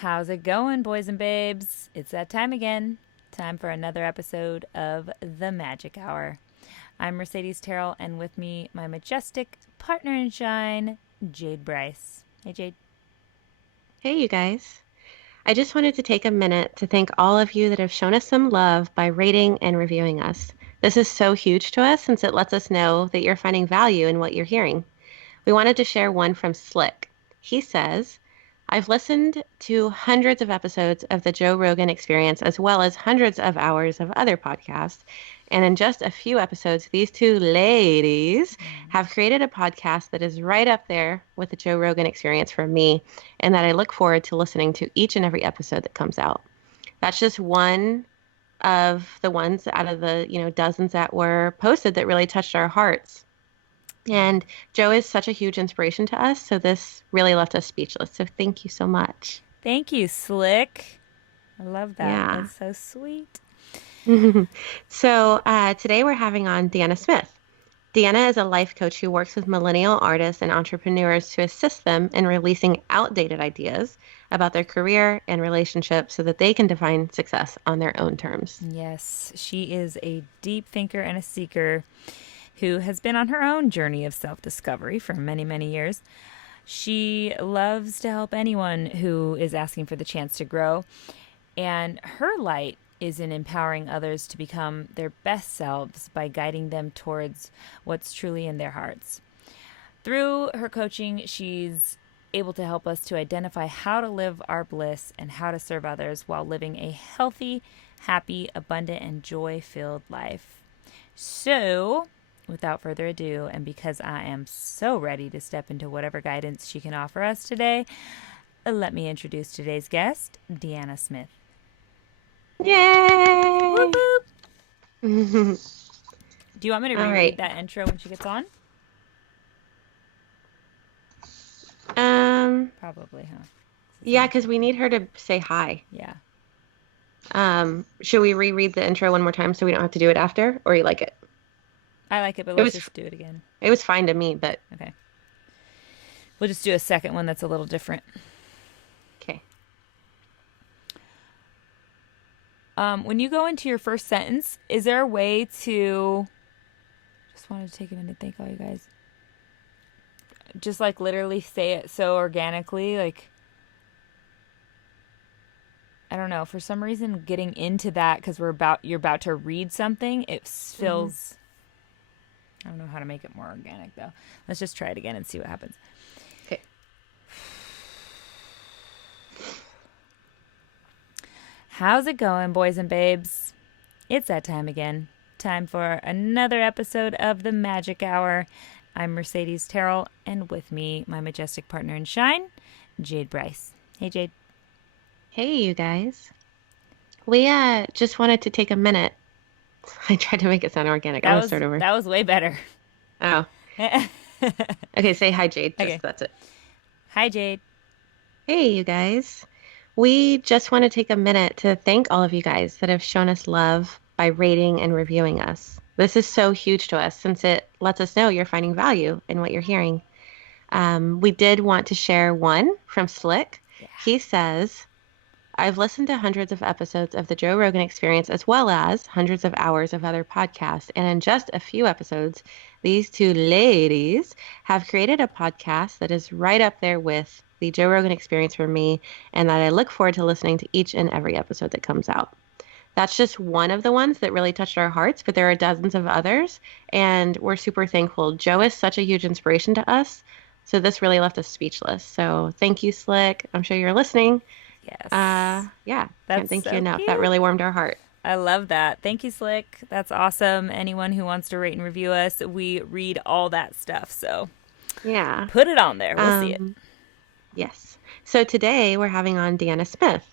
How's it going, boys and babes? It's that time again. Time for another episode of The Magic Hour. I'm Mercedes Terrell, and with me, my majestic partner in shine, Jade Bryce. Hey, Jade. Hey, you guys. I just wanted to take a minute to thank all of you that have shown us some love by rating and reviewing us. This is so huge to us since it lets us know that you're finding value in what you're hearing. We wanted to share one from Slick. He says, I've listened to hundreds of episodes of the Joe Rogan Experience as well as hundreds of hours of other podcasts. And in just a few episodes, these two ladies have created a podcast that is right up there with the Joe Rogan Experience for me, and that I look forward to listening to each and every episode that comes out. That's just one of the ones out of the, dozens that were posted that really touched our hearts. And Joe is such a huge inspiration to us, so this really left us speechless. So thank you so much. Thank you, Slick. I love that. Yeah. That's so sweet. So today we're having on Deanna Smith. Deanna is a life coach who works with millennial artists and entrepreneurs to assist them in releasing outdated ideas about their career and relationships so that they can define success on their own terms. Yes, she is a deep thinker and a seeker who has been on her own journey of self-discovery for many, many years. She loves to help anyone who is asking for the chance to grow, and her light is in empowering others to become their best selves by guiding them towards what's truly in their hearts. Through her coaching, she's able to help us to identify how to live our bliss and how to serve others while living a healthy, happy, abundant, and joy-filled life. So, without further ado, and because I am so ready to step into whatever guidance she can offer us today, let me introduce today's guest, Deanna Smith. Yay! Whoop, whoop. Do you want me to All reread right. that intro when she gets on? Probably, huh? Yeah, because we need her to say hi. Yeah. Should we reread the intro one more time so we don't have to do it after, or you like it? I like it, but It let's was just do it again. it was fine to me, but Okay. We'll just do a second one that's a little different. okay. When you go into your first sentence, is there a way to... Just wanted to take a minute to thank all you guys. Just like literally say it so organically, like... I don't know. For some reason, getting into that because you're about to read something, it feels... I don't know how to make it more organic though. Let's just try it again and see what happens. Okay. How's it going, boys and babes? It's that time again. Time for another episode of The Magic Hour. I'm Mercedes Terrell, and with me, my majestic partner in shine, Jade Bryce. Hey, Jade. Hey, you guys. We just wanted to take a minute. I tried to make it sound organic. I'm gonna start over. That was way better. Oh, okay. Say hi, Jade. Okay. That's it. Hi, Jade. Hey, you guys. We just want to take a minute to thank all of you guys that have shown us love by rating and reviewing us. This is so huge to us since it lets us know you're finding value in what you're hearing. We did want to share one from Slick. Yeah. He says, I've listened to hundreds of episodes of the Joe Rogan Experience as well as hundreds of hours of other podcasts. And in just a few episodes, these two ladies have created a podcast that is right up there with the Joe Rogan Experience for me, and that I look forward to listening to each and every episode that comes out. That's just one of the ones that really touched our hearts, but there are dozens of others, and we're super thankful. Joe is such a huge inspiration to us, so this really left us speechless. So thank you, Slick. I'm sure you're listening. Yes. Yeah, That's can't thank so you enough. cute. That really warmed our heart. I love that. Thank you, Slick. That's awesome. Anyone who wants to rate and review us, we read all that stuff. So Yeah. put it on there. We'll see it. Yes. So today we're having on Deanna Smith.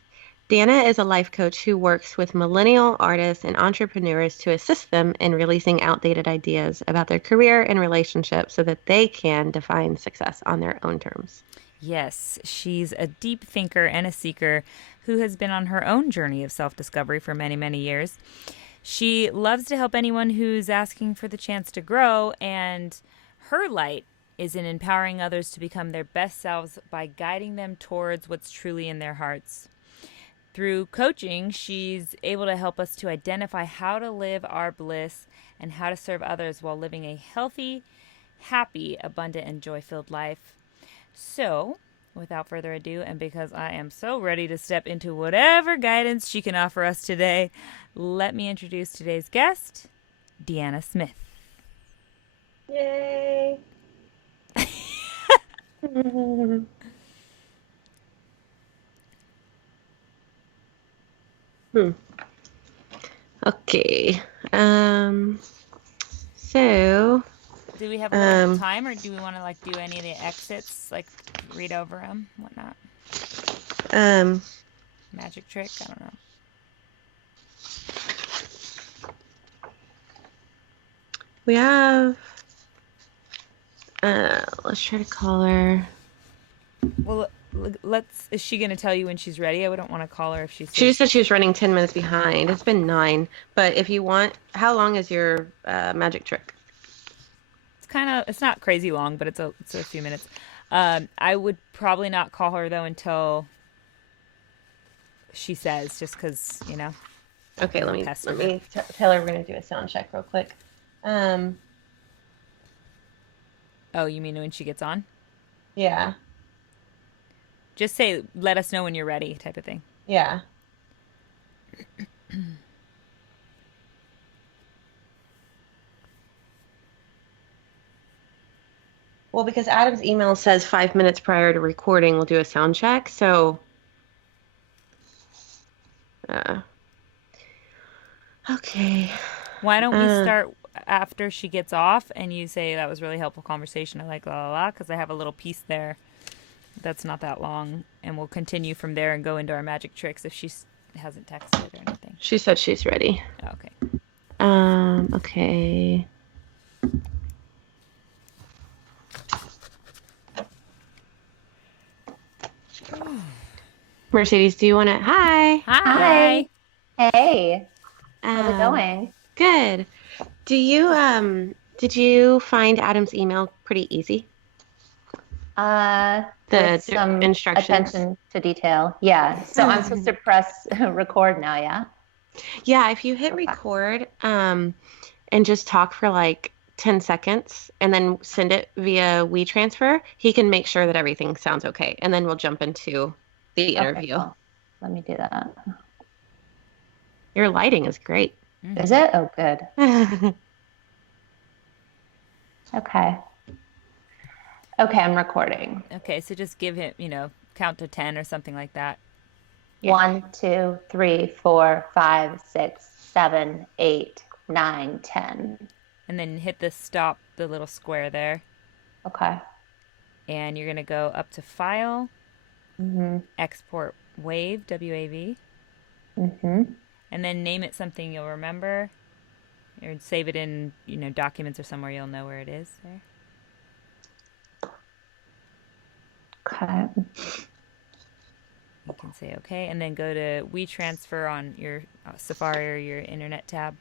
Deanna is a life coach who works with millennial artists and entrepreneurs to assist them in releasing outdated ideas about their career and relationships so that they can define success on their own terms. Yes, she's a deep thinker and a seeker who has been on her own journey of self-discovery for many, many years. She loves to help anyone who's asking for the chance to grow, and her light is in empowering others to become their best selves by guiding them towards what's truly in their hearts. Through coaching, she's able to help us to identify how to live our bliss and how to serve others while living a healthy, happy, abundant, and joy-filled life. So, without further ado, and because I am so ready to step into whatever guidance she can offer us today, let me introduce today's guest, Deanna Smith. Yay! Okay. So. Do we have a little time, or do we want to like do any of the exits, like read over them, whatnot? Magic trick? I don't know. We have. Let's try to call her. Well, let's. Is she gonna tell you when she's ready? I don't want to call her if she's. She just said she was running 10 minutes behind. It's been 9. But if you want, how long is your magic trick? It's not crazy long, but it's a few minutes. I would probably not call her though until she says, just because, you know. Okay, let me tell her we're gonna do a sound check real quick. Oh, you mean when she gets on? Yeah. Just say, let us know when you're ready, type of thing. Yeah. Well, because Adam's email says 5 minutes prior to recording, we'll do a sound check. So, okay. Why don't we start after she gets off and you say that was really helpful conversation. I like la la la, because I have a little piece there that's not that long, and we'll continue from there and go into our magic tricks if she hasn't texted or anything. She said she's ready. Oh, okay. Okay. Mercedes, do you want to? Hi. Hi. Hey. How's it going? Good. Did you find Adam's email pretty easy? With some instructions. Attention to detail. Yeah. So I'm supposed to press record now, yeah? Yeah, if you hit record, and just talk for like 10 seconds and then send it via WeTransfer, he can make sure that everything sounds okay. And then we'll jump into the interview. Cool. Let me do that. Your lighting is great. Is it? Oh, good. Okay. Okay, I'm recording. Okay, so just give him, count to 10 or something like that. Yeah. 1, 2, 3, 4, 5, 6, 7, 8, 9, 10. And then hit the stop, the little square there. Okay. And you're going to go up to File, Export Wave, W-A-V. And then name it something you'll remember. Or save it in, documents or somewhere you'll know where it is. There. Okay. You can say okay, and then go to WeTransfer on your Safari or your Internet tab,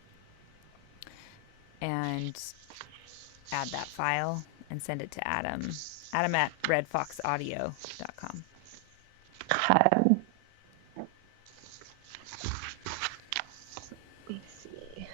and add that file and send it to Adam. Adam at redfoxaudio.com. Okay. Let's see.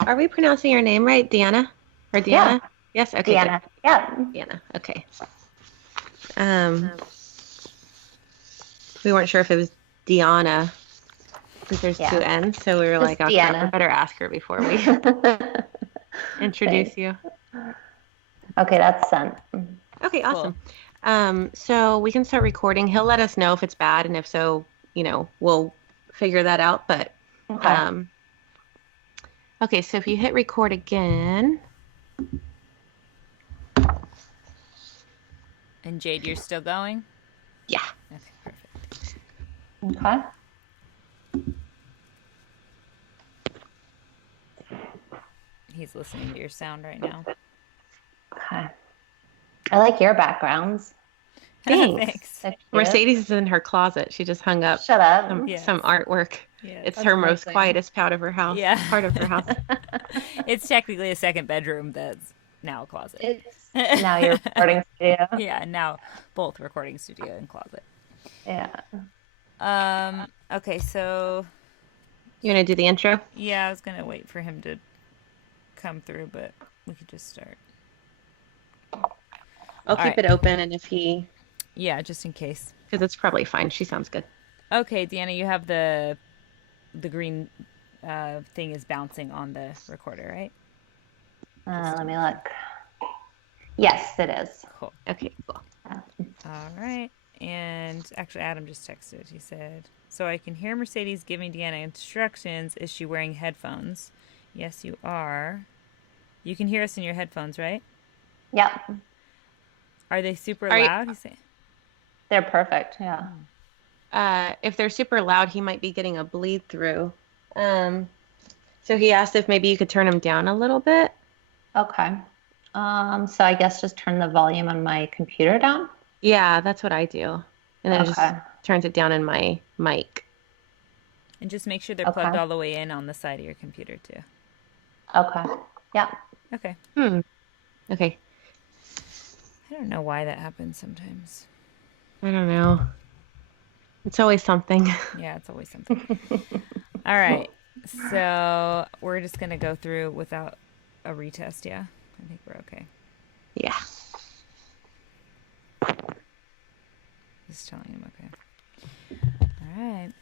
Are we pronouncing your name right, Deanna? Or Deanna? Yeah. Yes. Okay. Deanna. Good. Yeah. Deanna. Okay. We weren't sure if it was Deanna because there's 2 N's, so we were like, "Oh, crap, we better ask her before we introduce you." Okay, that's sent. Okay, awesome. Cool. So we can start recording. He'll let us know if it's bad, and if so, we'll figure that out. But okay. Okay, so if you hit record again. And Jade, you're still going? Yeah. Okay, perfect. Okay. He's listening to your sound right now. Okay. I like your backgrounds. Thanks. Thanks. Mercedes is in her closet. She just hung up Shut up. some artwork. Yes. It's That's her most amazing. quietest part of her house. Yeah. Part of her house. It's technically a second bedroom that's now a closet. It's now your recording studio. Yeah, now both recording studio and closet. Yeah. Okay, so You want to do the intro? yeah, I was gonna wait for him to come through, but we could just start. I'll keep it open, and if he... Yeah, just in case. Because it's probably fine. She sounds good. Okay, Deanna, you have the green thing is bouncing on the recorder, right? Let me look. Yes, it is. Cool. Okay, cool. All right. And actually, Adam just texted. He said, so I can hear Mercedes giving Deanna instructions. Is she wearing headphones? Yes, you are. You can hear us in your headphones, right? Yep. Are they super loud? He's saying. They're perfect. Yeah. If they're super loud, he might be getting a bleed through. So he asked if maybe you could turn them down a little bit. Okay. So I guess just turn the volume on my computer down. Yeah, that's what I do. And then it just Okay. turns it down in my mic. And just make sure they're plugged all the way in on the side of your computer, too. Okay. Yeah. Okay. Okay. I don't know why that happens sometimes. I don't know. It's always something. Yeah, it's always something. All right. So we're just going to go through without a retest, yeah? I think we're okay. Yeah. Just telling him okay. All right.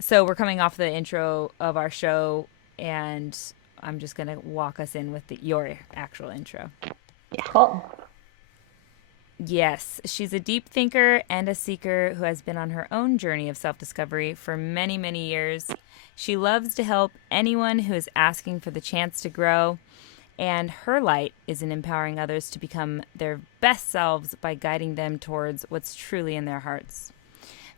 So we're coming off the intro of our show, and I'm just going to walk us in with your actual intro. Yeah. Cool. Yes, she's a deep thinker and a seeker who has been on her own journey of self-discovery for many, many years. She loves to help anyone who is asking for the chance to grow, and her light is in empowering others to become their best selves by guiding them towards what's truly in their hearts.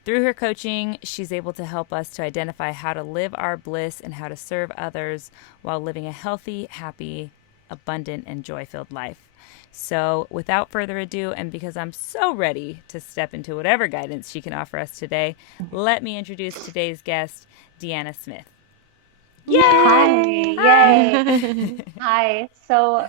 Through her coaching, she's able to help us to identify how to live our bliss and how to serve others while living a healthy, happy, abundant, and joy-filled life. So without further ado, and because I'm so ready to step into whatever guidance she can offer us today, let me introduce today's guest, Deanna Smith. Yay! Hi! Yay! Hi! So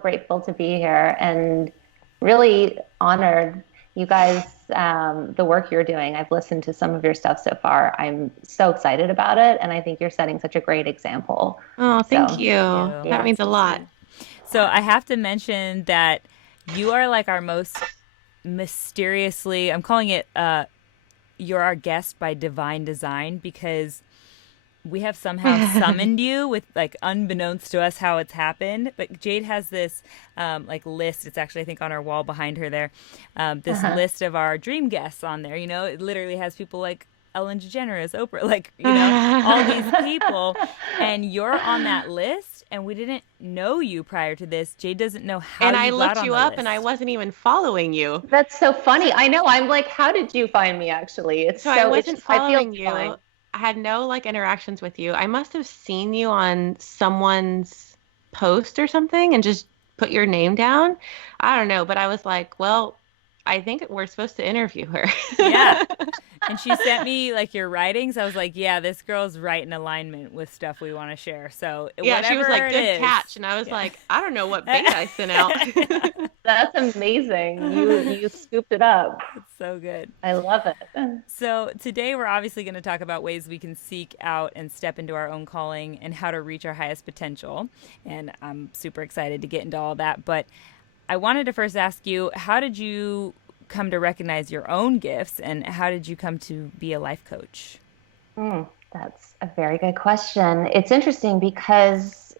grateful to be here and really honored. You guys, the work you're doing, I've listened to some of your stuff so far. I'm so excited about it, and I think you're setting such a great example. Oh, thank you. Yeah. That means a lot. So I have to mention that you are like our most mysteriously, I'm calling it, you're our guest by divine design, because we have somehow summoned you with, like, unbeknownst to us how it's happened. But Jade has this like list. It's actually, I think, on our wall behind her there. This list of our dream guests on there. You know, it literally has people like Ellen DeGeneres, Oprah, like, you know, all these people. And you're on that list. And we didn't know you prior to this. Jade doesn't know how and you I got looked on you the up list. and I wasn't even following you. That's so funny. I know. I'm like, how did you find me, actually? It's so I wasn't following I you. fine. I had no like interactions with you. I must have seen you on someone's post or something and just put your name down. I don't know, but I was like, well, I think we're supposed to interview her. Yeah. And she sent me like your writings. I was like, yeah, this girl's right in alignment with stuff we want to share. So yeah, she was like, good is, catch. And I was like, I don't know what bait I sent out. That's amazing. You scooped it up. It's so good. I love it. So today we're obviously going to talk about ways we can seek out and step into our own calling and how to reach our highest potential. And I'm super excited to get into all that. But I wanted to first ask you, how did you come to recognize your own gifts, and how did you come to be a life coach? That's a very good question. It's interesting because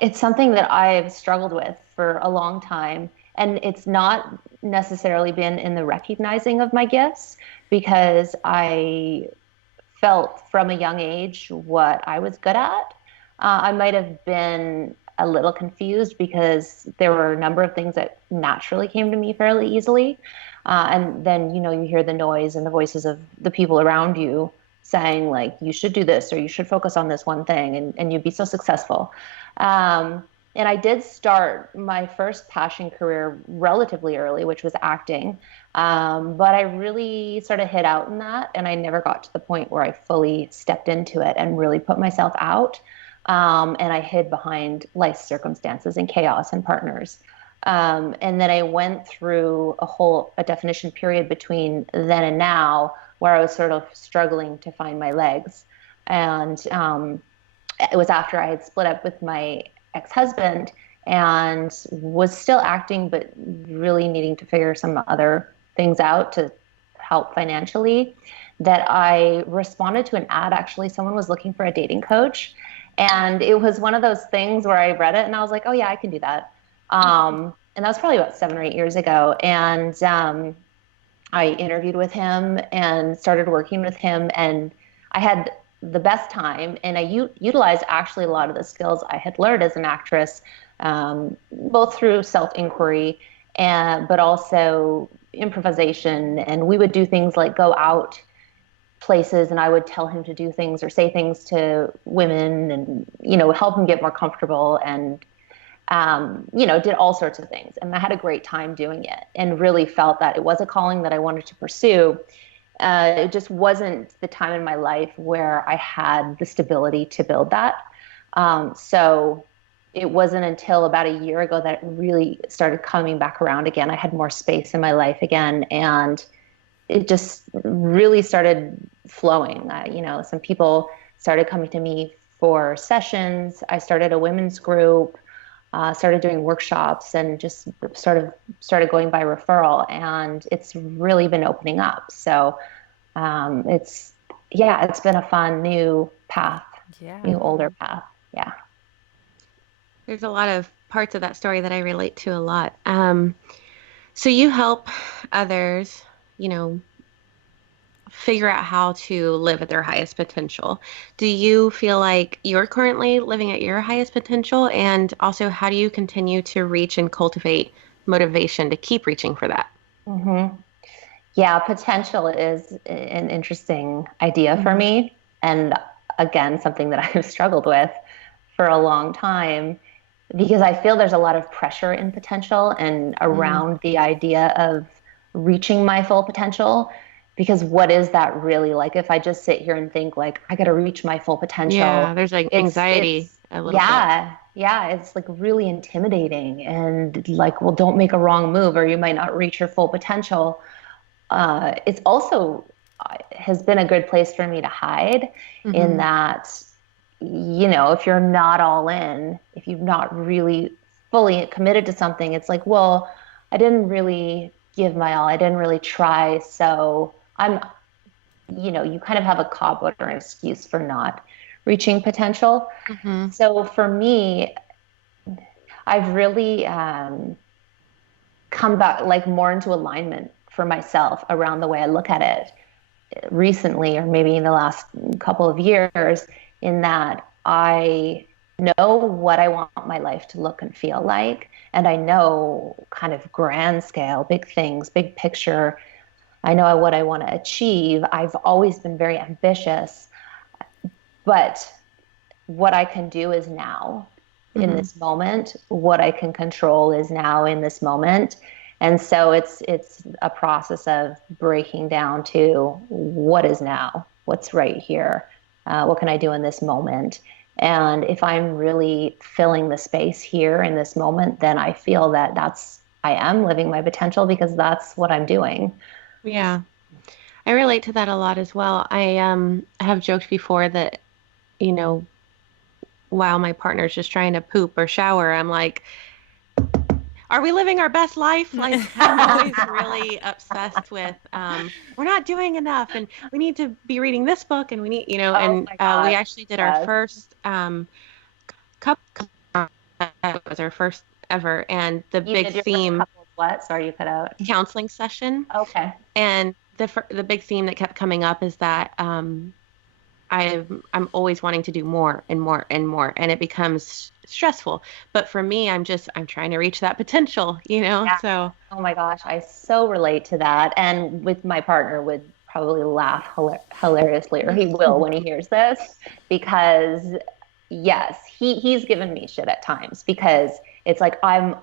it's something that I've struggled with for a long time, and it's not necessarily been in the recognizing of my gifts, because I felt from a young age what I was good at. I might have been a little confused because there were a number of things that naturally came to me fairly easily. And then, you hear the noise and the voices of the people around you saying, like, you should do this or you should focus on this one thing and you'd be so successful. Um, and I did start my first passion career relatively early, which was acting. But I really sort of hid out in that, and I never got to the point where I fully stepped into it and really put myself out. And I hid behind life circumstances and chaos and partners. And then I went through a definition period between then and now where I was sort of struggling to find my legs. And it was after I had split up with my ex-husband and was still acting, but really needing to figure some other things out to help financially, that I responded to an ad. Actually, someone was looking for a dating coach. And it was one of those things where I read it and I was like, oh yeah, I can do that. And that was probably about 7 or 8 years ago. And I interviewed with him and started working with him. And I had the best time. And I utilized actually a lot of the skills I had learned as an actress, both through self-inquiry but also improvisation. And we would do things like go out places and I would tell him to do things or say things to women and, help him get more comfortable and, did all sorts of things. And I had a great time doing it and really felt that it was a calling that I wanted to pursue. It just wasn't the time in my life where I had the stability to build that. So it wasn't until about a year ago that it really started coming back around again. I had more space in my life again, and it just really started flowing. Some people started coming to me for sessions. I started a women's group, started doing workshops, and just started going by referral. And it's really been opening up. So it's been a fun new path, new older path. Yeah. There's a lot of parts of that story that I relate to a lot. So you help others, figure out how to live at their highest potential. Do you feel like you're currently living at your highest potential? And also, how do you continue to reach and cultivate motivation to keep reaching for that? Mm-hmm. Yeah, potential is an interesting idea for me. And again, something that I've struggled with for a long time because I feel there's a lot of pressure in potential and around the idea of reaching my full potential. Because what is that really like? If I just sit here and think like, I got to reach my full potential. Yeah, there's like anxiety a little bit. Yeah, it's like really intimidating and like, well, don't make a wrong move or you might not reach your full potential. It's also has been a good place for me to hide in that, if you're not all in, if you've not really fully committed to something, it's like, well, I didn't really give my all. I didn't really try. So I'm, you kind of have a cop out or an excuse for not reaching potential. So for me, I've really come back like more into alignment for myself around the way I look at it recently, or maybe in the last couple of years, in that I know what I want my life to look and feel like. And I know kind of grand scale, big things, big picture. I know what I want to achieve. I've always been very ambitious, but what I can do is now in this moment. What I can control is now in this moment. And so it's a process of breaking down to what is now, what's right here, what can I do in this moment? And if I'm really filling the space here in this moment, then I feel that I am living my potential because that's what I'm doing. Yeah, I relate to that a lot as well. I have joked before that, while my partner's just trying to poop or shower, I'm like, are we living our best life? Like, I'm always really obsessed with, we're not doing enough and we need to be reading this book and we need, and we actually did our first cup. It was our first ever. And the big theme. What? Sorry, you cut out. Counseling session. Okay. And the big theme that kept coming up is that I'm always wanting to do more and more and more, and it becomes stressful. But for me, I'm trying to reach that potential, you know? Yeah. So Oh my gosh, I so relate to that. And with my partner would probably laugh hilariously, or he will when he hears this, because yes, he's given me shit at times because it's like I'm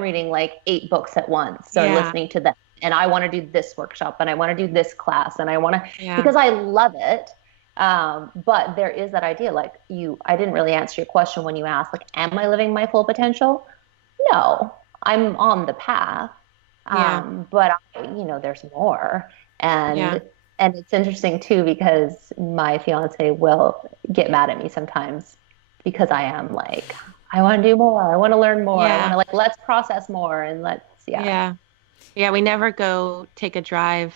reading like 8 books at once or yeah, listening to them. And I want to do this workshop and I want to do this class and I want to yeah, because I love it. But there is that idea, like I didn't really answer your question when you asked, like, am I living my full potential? No, I'm on the path. yeah, But there's more. yeah, And it's interesting too because my fiance will get mad at me sometimes because I am like, I want to do more. I want to learn more. I want yeah, to like, let's process more and yeah. yeah. Yeah, we never go take a drive,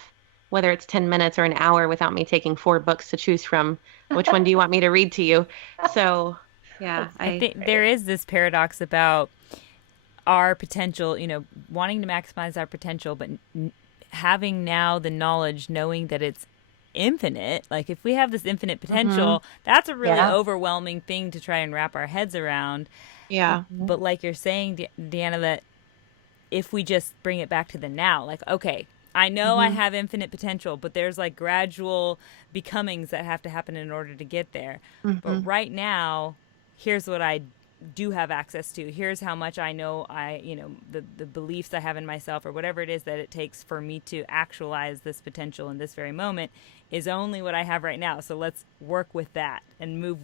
whether it's 10 minutes or an hour, without me taking 4 books to choose from. Which one do you want me to read to you? So, yeah, That's I I, think there great. is this paradox about our potential, wanting to maximize our potential, but having now the knowledge, knowing that it's infinite. Like if we have this infinite hmm potential, that's a really Yeah. overwhelming thing to try and wrap our heads around. yeah, Mhm. But like you're saying, Deanna, that if we just bring it back to the now, like, okay, I know I hmm have infinite potential, but there's like gradual becomings that have to happen in order to get there. But hmm right now, here's what I do have access to. Here's how much I know the beliefs I have in myself or whatever it is that it takes for me to actualize this potential in this very moment is only what I have right now. So let's work with that and move,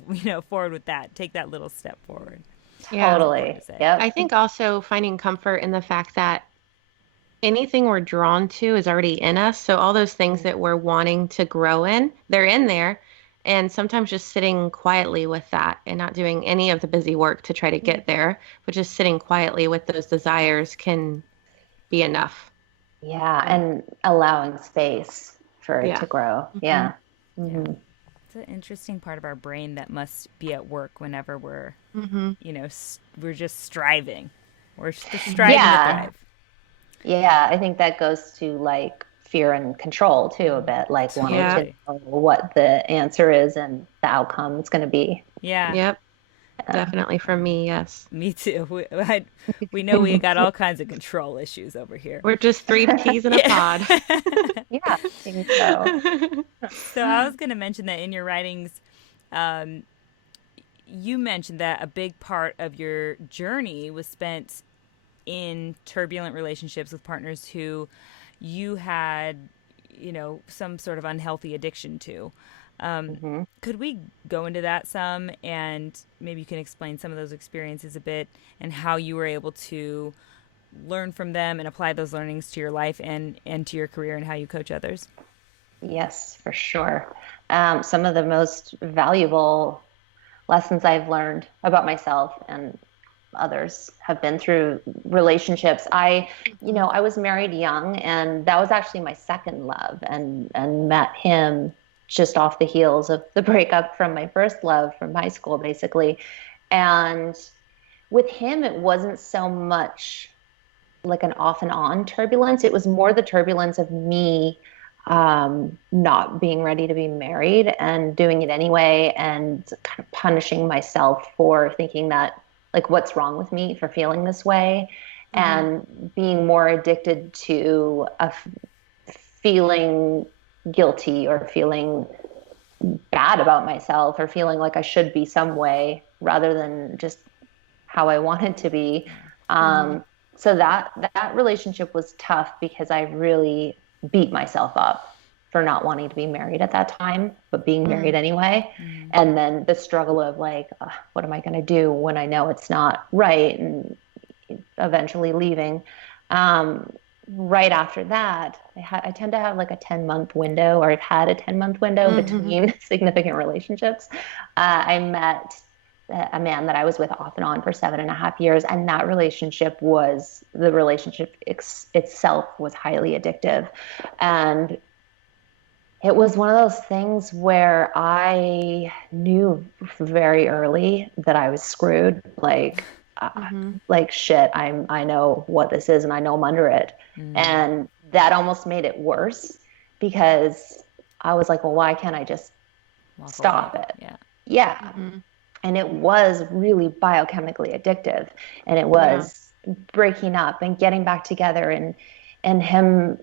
forward with that. Take that little step forward. yeah. It's important Totally. to say. I Yep. think also finding comfort in the fact that anything we're drawn to is already in us. So all those things that we're wanting to grow in, they're in there. And sometimes just sitting quietly with that and not doing any of the busy work to try to Mhm. get there, but just sitting quietly with those desires can be enough. Yeah. So, And allowing space for it to yeah. grow. hmm Yeah. Yeah. Hmm. It's an interesting part of our brain that must be at work whenever we're, hmm we're just striving. We're striving to Yeah. thrive. Yeah, I think that goes to like fear and control too a bit, like wanting Yeah. to Totally. know what the answer is and the outcome is going to be. Yeah. Yep. Yeah. Definitely for me, yes. Me too. We know we got all kinds of control issues over here. We're just three peas in a Yeah. pod. Yeah, I think so. So I was going to mention that in your writings, um, you mentioned that a big part of your journey was spent in turbulent relationships with partners who you had, some sort of unhealthy addiction to. Hmm. Could we go into that some and maybe you can explain some of those experiences a bit and how you were able to learn from them and apply those learnings to your life and to your career and how you coach others? Yes, for sure. Some of the most valuable lessons I've learned about myself and others have been through relationships. Mhm. I was married young, and that was actually my second love, and met him just off the heels of the breakup from my first love from high school, basically. And with him, it wasn't so much like an off and on turbulence. It was more the turbulence of me not being ready to be married and doing it anyway, and kind of punishing myself for thinking that, like, what's wrong with me for feeling this way, Mhm. and being more addicted to feeling guilty or feeling bad about myself or feeling like I should be some way rather than just how I wanted to be. Mhm. Um, so that relationship was tough because I really beat myself up for not wanting to be married at that time, but being married Mhm. anyway. Mm-hmm. And then the struggle of like, what am I going to do when I know it's not right, and eventually leaving. Um, right after that, I tend to have like a 10-month window, or I've had a 10-month window Mhm. between significant relationships. I met a man that I was with off and on for 7.5 years, and that relationship was the relationship itself was highly addictive, and it was one of those things where I knew very early that I was screwed. Mhm. Like shit. I know what this is, and I know I'm under it, Mm. and that almost made it worse because I was like, well, why can't I just Walk away. stop it. Yeah. Yeah. Mm-hmm. And it was really biochemically addictive, and it Yeah. was breaking up and getting back together, and him,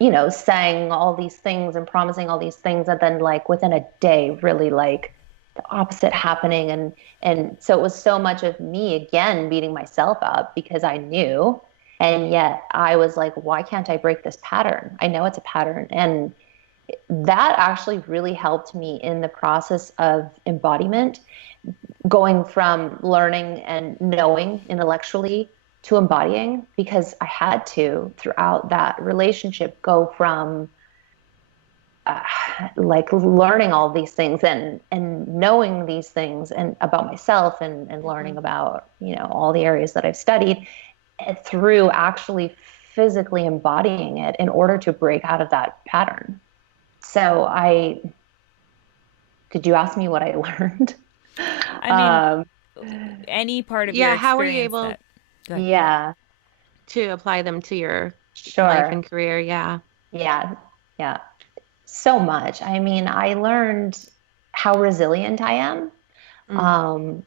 you know, saying all these things and promising all these things, and then like within a day really like the opposite happening. And so it was so much of me again beating myself up because I knew, and yet I was like, why can't I break this pattern? I know it's a pattern. And that actually really helped me in the process of embodiment, going from learning and knowing intellectually to embodying, because I had to, throughout that relationship, go from uh, like learning all these things and knowing these things and about myself, and Mm-hmm. learning about, you know, all the areas that I've studied, and through actually physically embodying it in order to break out of that pattern. So I, did you ask me what I learned? I mean, um, any part of your Yeah. How were you experience able that. Go ahead. yeah, to apply them to your life sure. and career? Yeah. Yeah, yeah. So much. I mean, I learned how resilient I am, Mm. um,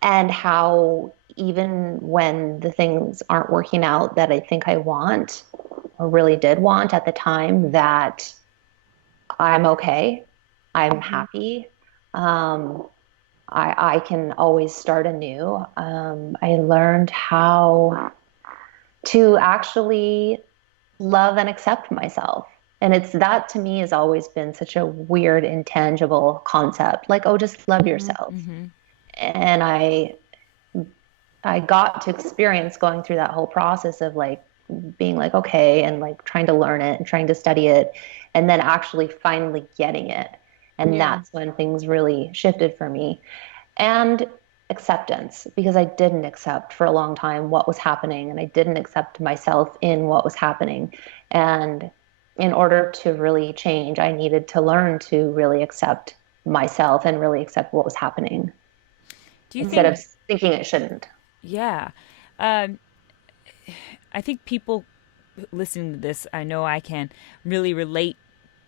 and how even when the things aren't working out that I think I want or really did want at the time, that I'm okay, I'm Mm-hmm. happy. Um, I can always start anew. I learned how to actually love and accept myself. And it's that, to me, has always been such a weird, intangible concept. Like, oh, just love Mm-hmm. yourself. Mm-hmm. And I got to experience going through that whole process of like being like, okay, and like trying to learn it and trying to study it, and then actually finally getting it. And Yeah. that's when things really shifted for me. And acceptance, because I didn't accept for a long time what was happening, and I didn't accept myself in what was happening. And in order to really change, I needed to learn to really accept myself and really accept what was happening Do you instead think, of thinking it shouldn't. yeah. Um, I think people listening to this, I know I can really relate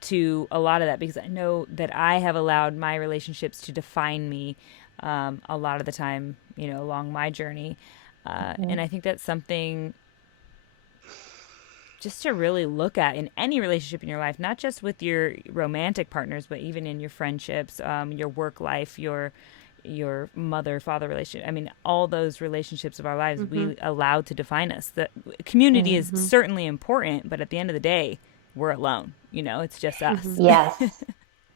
to a lot of that because I know that I have allowed my relationships to define me a lot of the time, you know, along my journey. And I think that's something just to really look at in any relationship in your life, not just with your romantic partners, but even in your friendships, your work life, your mother father relationship. I mean, all those relationships of our lives Mm-hmm. we allowed to define us. The community is Mm-hmm. certainly important, but at the end of the day, we're alone. You know, it's just Mm-hmm. us. Yes,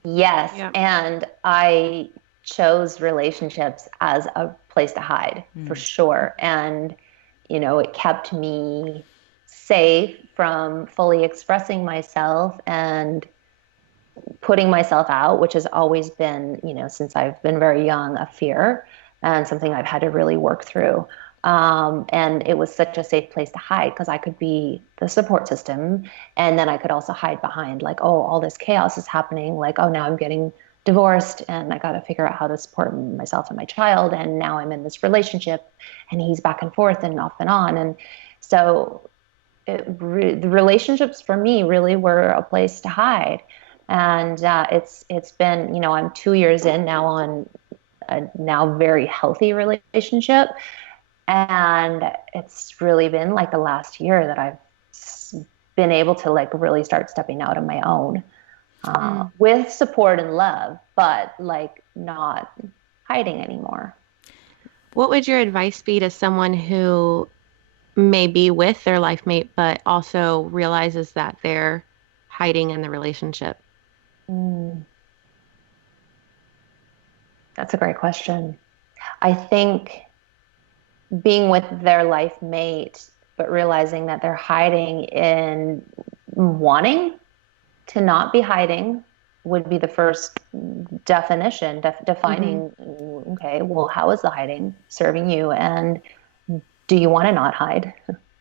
yes. Yeah. And I chose relationships as a place to hide for Mm. sure. And, you know, it kept me safe from fully expressing myself and putting myself out, which has always been, you know, since I've been very young, a fear and something I've had to really work through. And it was such a safe place to hide because I could be the support system. And then I could also hide behind, like, oh, all this chaos is happening. Like, oh, now I'm getting divorced and I got to figure out how to support myself and my child. And now I'm in this relationship and he's back and forth and off and on. And so the relationships for me really were a place to hide. And it's been, you know, I'm 2 years in now on a now very healthy relationship, and it's really been like the last year that I've been able to like really start stepping out on my own, Mm. with support and love, but like not hiding anymore. What would your advice be to someone who may be with their life mate, but also realizes that they're hiding in the relationship? Mm, that's a great question. I think being with their life mate, but realizing that they're hiding in wanting to not be hiding would be the first definition, Mm-hmm. defining, okay, well, how is the hiding serving you? And do you want to not hide?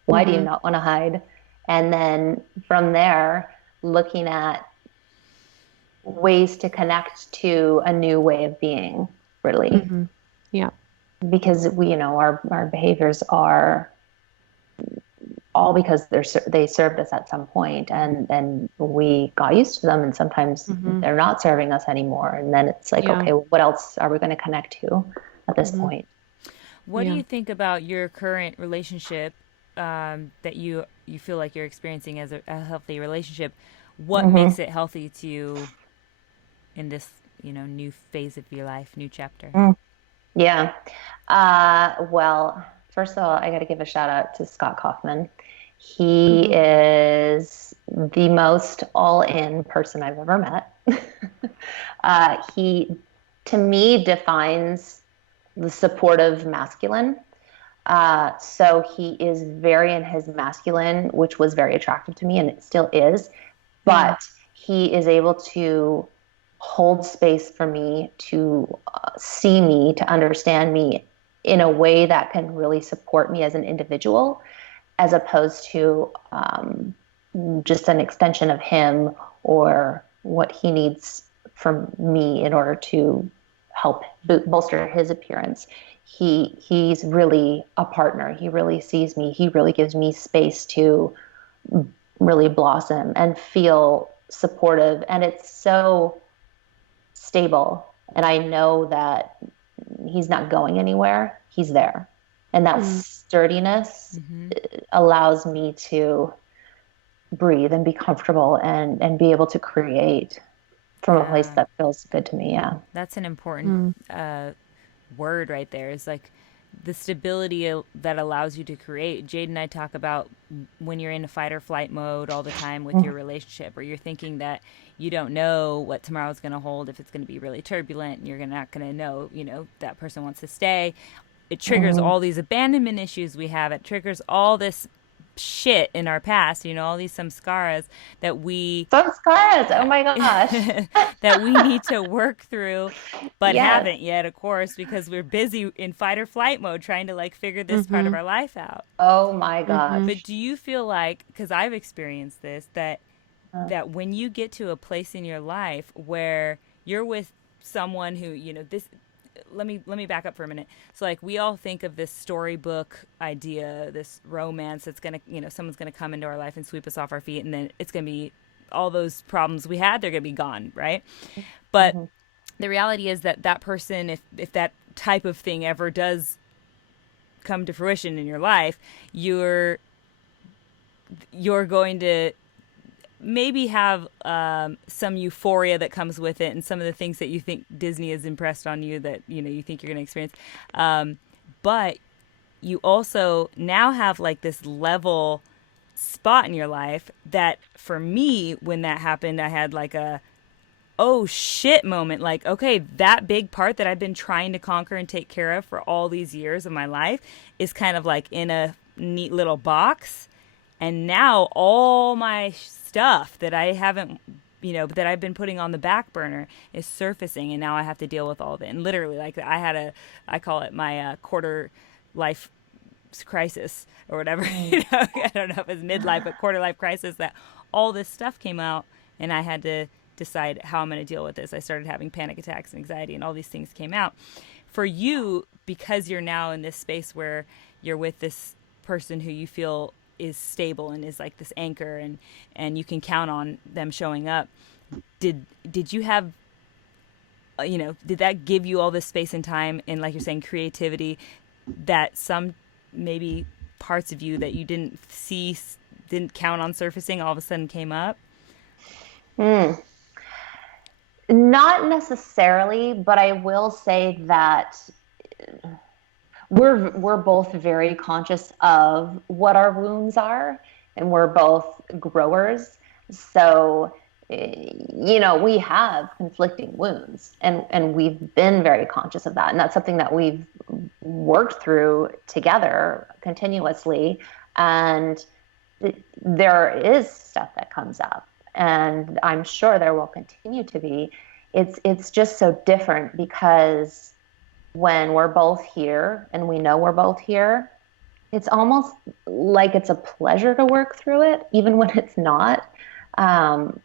Why do you Mm-hmm. not want to hide? And then from there, looking at ways to connect to a new way of being, really, Mm-hmm. Yeah. because we, you know, our behaviors are all because they served us at some point, and we got used to them, and sometimes Mm-hmm. they're not serving us anymore, and then it's like, Yeah. okay, well, what else are we going to connect to at this Mm-hmm. point? What do Yeah. you think about your current relationship, that you feel like you're experiencing as a healthy relationship? What Hmm. makes it healthy to you in this, new phase of your life, new chapter? Yeah. Well, first of all, I got to give a shout out to Scott Kaufman. He Mm-hmm. is the most all-in person I've ever met. He, to me, defines the supportive masculine. So he is very in his masculine, which was very attractive to me, and it still is. Yeah. But he is able to hold space for me to see me, to understand me in a way that can really support me as an individual, as opposed to just an extension of him or what he needs from me in order to help bolster his appearance. He's really a partner. He really sees me. He really gives me space to really blossom and feel supportive. And it's so stable. And I know that he's not going anywhere. He's there. And that Mm. sturdiness Mm-hmm. allows me to breathe and be comfortable and be able to create from a place Yeah, that feels good to me. Yeah. that's an important Mm. word right there. Is like the stability that allows you to create. Jade and I talk about when you're in a fight or flight mode all the time with your relationship, or you're thinking that you don't know what tomorrow's going to hold, if it's going to be really turbulent, and you're not going to know, that person wants to stay. It triggers Mm-hmm. all these abandonment issues we have. It triggers all this shit in our past, all these samskaras that we Sanskaras. Oh my gosh. that we need to work through, but Yes. haven't yet, of course, because we're busy in fight or flight mode trying to like figure this part of Mm-hmm. our life out. Oh my Mm-hmm. But gosh. do you feel like, because I've experienced this, that Uh, when you get to a place in your life where you're with someone who, this, let me back up for a minute. So like we all think of this storybook idea, this romance that's going to, someone's going to come into our life and sweep us off our feet, and then it's going to be all those problems we had, they're going to be gone, right? But mhm. the reality is that that person, if that type of thing ever does come to fruition in your life, you're going to maybe have some euphoria that comes with it, and some of the things that you think Disney has impressed on you that you think you're going to experience. But you also now have like this level spot in your life that, for me, when that happened, I had like a oh shit moment. Like, okay, that big part that I've been trying to conquer and take care of for all these years of my life is kind of like in a neat little box. And now all my stuff that I haven't, that I've been putting on the back burner is surfacing. And now I have to deal with all of it. And literally, like, I call it my quarter life crisis or whatever. Mm. I don't know if it's midlife, but quarter life crisis, that all this stuff came out, and I had to decide how I'm going to deal with this. I started having panic attacks and anxiety, and all these things came out. For you, because you're now in this space where you're with this person who you feel is stable and is like this anchor, and you can count on them showing up. Did you have, did that give you all this space and time, and, like you're saying, creativity, that some maybe parts of you that you didn't see, didn't count on surfacing, all of a sudden came up? Mm. Not necessarily, but I will say that we're both very conscious of what our wounds are, and we're both growers. So, we have conflicting wounds, and we've been very conscious of that, and that's something that we've worked through together continuously. And there is stuff that comes up, and I'm sure there will continue to be. It's just so different because when we're both here and we know we're both here, it's almost like it's a pleasure to work through it, even when it's not, um,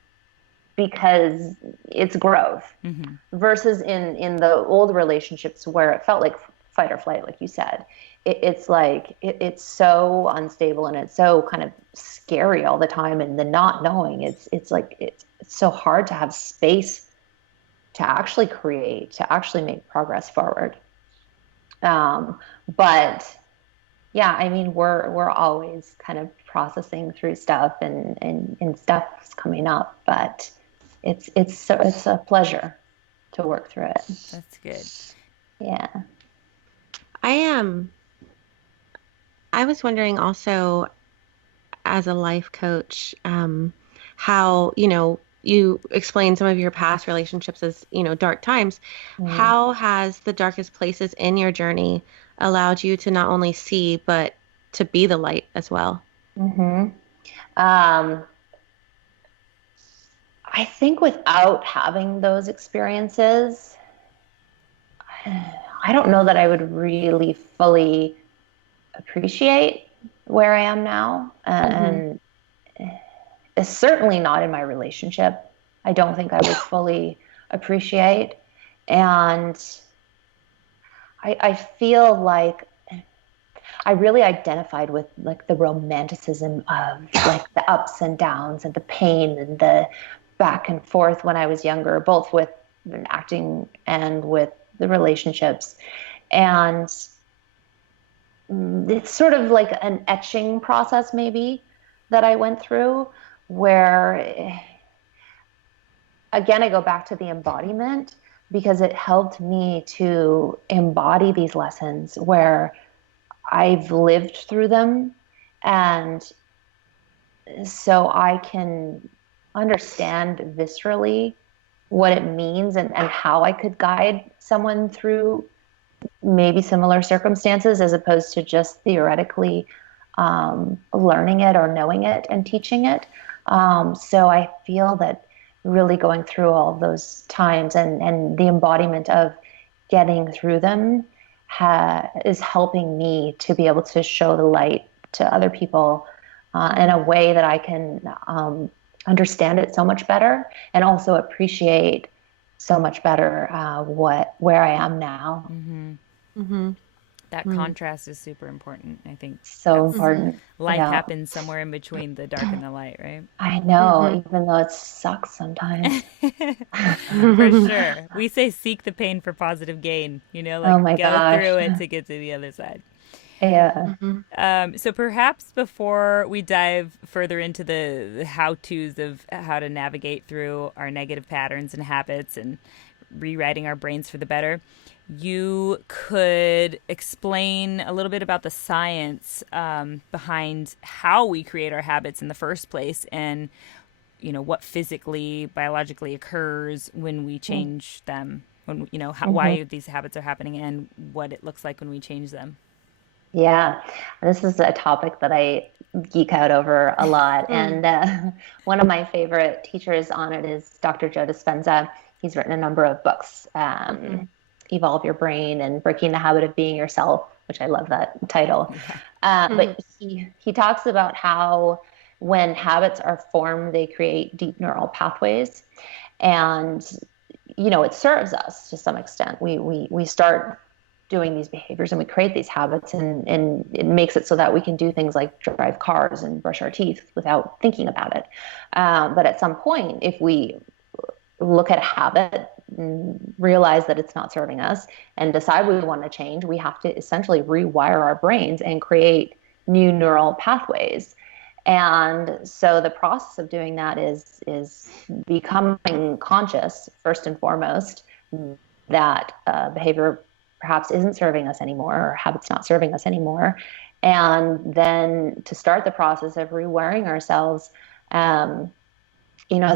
because it's growth. Mm-hmm. Versus in the old relationships where it felt like fight or flight, like you said. It's like it's so unstable and it's so kind of scary all the time, and the not knowing. It's like it's so hard to have space to actually create, to actually make progress forward. But yeah, I mean, we're always kind of processing through stuff, and stuff's coming up, but it's a pleasure to work through it. That's good. Yeah. I am. I was wondering also, as a life coach, how, you explained some of your past relationships as, dark times. Mm. How has the darkest places in your journey allowed you to not only see, but to be the light as well? Mm-hmm. Um, I think without having those experiences, I don't know that I would really fully appreciate where I am now. Mm-hmm. And it's certainly not in my relationship. I don't think I would fully appreciate. And I feel like I really identified with like the romanticism of like the ups and downs and the pain and the back and forth when I was younger, both with acting and with the relationships. And it's sort of like an etching process, maybe, that I went through, where again, I go back to the embodiment because it helped me to embody these lessons where I've lived through them. And so I can understand viscerally what it means, and how I could guide someone through maybe similar circumstances as opposed to just theoretically learning it or knowing it and teaching it. So I feel that really going through all of those times, and the embodiment of getting through them is helping me to be able to show the light to other people in a way that I can understand it so much better, and also appreciate so much better where I am now. Mm-hmm. Mm-hmm. That contrast is super important. I think So that's important. life Yeah. happens somewhere in between the dark and the light, right? I know, Mm-hmm. even though it sucks sometimes. For sure. We say seek the pain for positive gain, Oh like my go gosh. through it to get to the other side. Yeah. Mm-hmm. So perhaps before we dive further into the how-tos of how to navigate through our negative patterns and habits and rewriting our brains for the better, you could explain a little bit about the science behind how we create our habits in the first place, and what physically, biologically occurs when we change them, when Mm-hmm. why these habits are happening and what it looks like when we change them. Yeah, this is a topic that I geek out over a lot. And one of my favorite teachers on it is Dr. Joe Dispenza. He's written a number of books, Mm-hmm. Evolve Your Brain and Breaking the Habit of Being Yourself, which I love that title. Yeah. Mm-hmm. But he talks about how when habits are formed, they create deep neural pathways. And, it serves us to some extent. We start doing these behaviors and we create these habits, and it makes it so that we can do things like drive cars and brush our teeth without thinking about it. But at some point, if we look at a habit and realize that it's not serving us and decide we want to change, we have to essentially rewire our brains and create new neural pathways. And so the process of doing that is becoming conscious first and foremost that behavior perhaps isn't serving us anymore, or habits not serving us anymore, and then to start the process of rewiring ourselves. Um,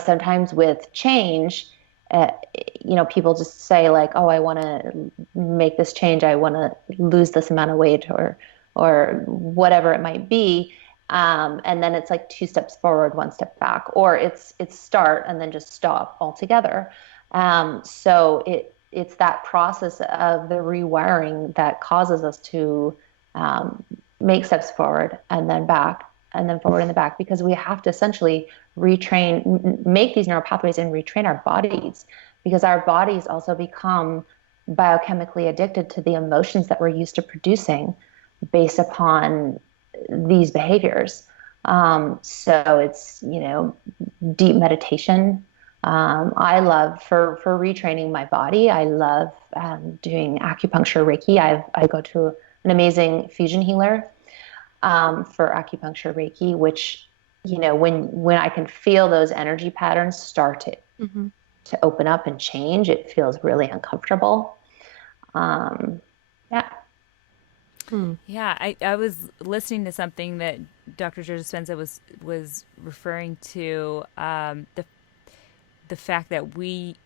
Sometimes with change, uh, people just say like, "Oh, I want to make this change. I want to lose this amount of weight, or whatever it might be." And then it's like two steps forward, one step back, or it's start and then just stop altogether. So it's that process of the rewiring that causes us to make steps forward and then back and then forward and the back, because we have to essentially make these neural pathways and retrain our bodies, because our bodies also become biochemically addicted to the emotions that we're used to producing based upon these behaviors. So it's, deep meditation. I love for retraining my body. I love doing acupuncture, Reiki. I go to an amazing fusion healer for acupuncture, Reiki, which when I can feel those energy patterns start to open up and change, it feels really uncomfortable. Yeah. Yeah, I was listening to something that Dr. Joe Dispenza was referring to, the fact that we,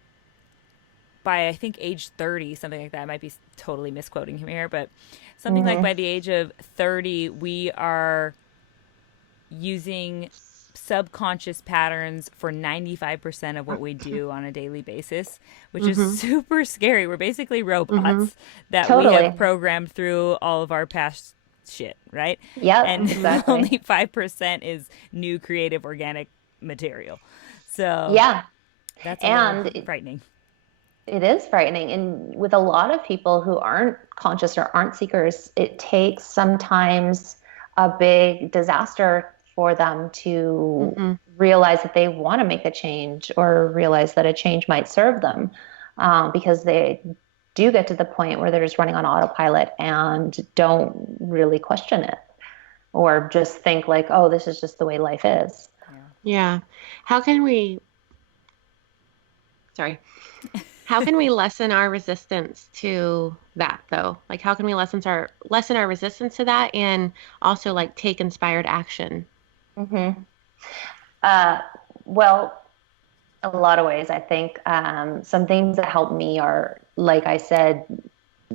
by I think age 30, something like that, I might be totally misquoting him here, but something like by the age of 30, we are using subconscious patterns for 95% of what we do on a daily basis, which is super scary. We're basically robots that we have Totally. programmed through all of our past shit, right? Yep, And exactly. only 5% is new creative organic material. So Yeah. that's a little And frightening. it is frightening. And with a lot of people who aren't conscious or aren't seekers, it takes sometimes a big disaster for them to realize that they want to make a change or realize that a change might serve them, because they do get to the point where they're just running on autopilot and don't really question it or just think like, oh, this is just the way life is. Yeah. How can we, sorry, how can we lessen our resistance to that though? Like how can we lessen our resistance to that and also like take inspired action? Mm-hmm. Uh, well, a lot of ways, I think. Some things that help me are, like I said,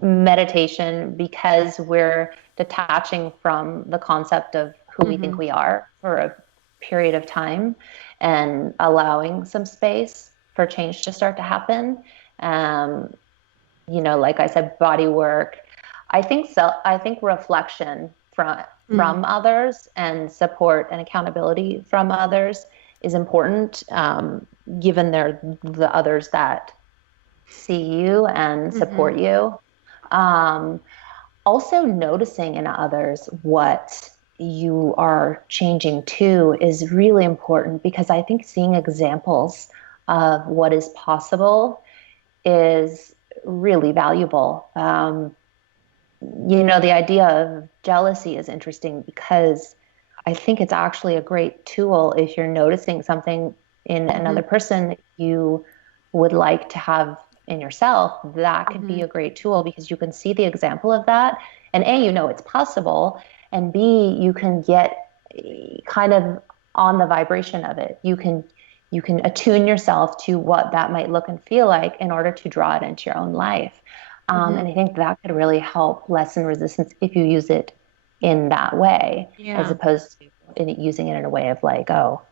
meditation, because we're detaching from the concept of who we think we are for a period of time and allowing some space for change to start to happen. Um, like I said, body work. I think reflection from others and support and accountability from others is important, given they're the others that see you and support you. Um, Also, noticing in others what you are changing to is really important, because I think seeing examples of what is possible is really valuable. The idea of jealousy is interesting because I think it's actually a great tool if you're noticing something in another person you would like to have in yourself. That could be a great tool because you can see the example of that. And A, it's possible. And B, you can get kind of on the vibration of it. You can attune yourself to what that might look and feel like in order to draw it into your own life. And I think that could really help lessen resistance if you use it in that way, as Yeah. opposed to using it in a way of like, oh,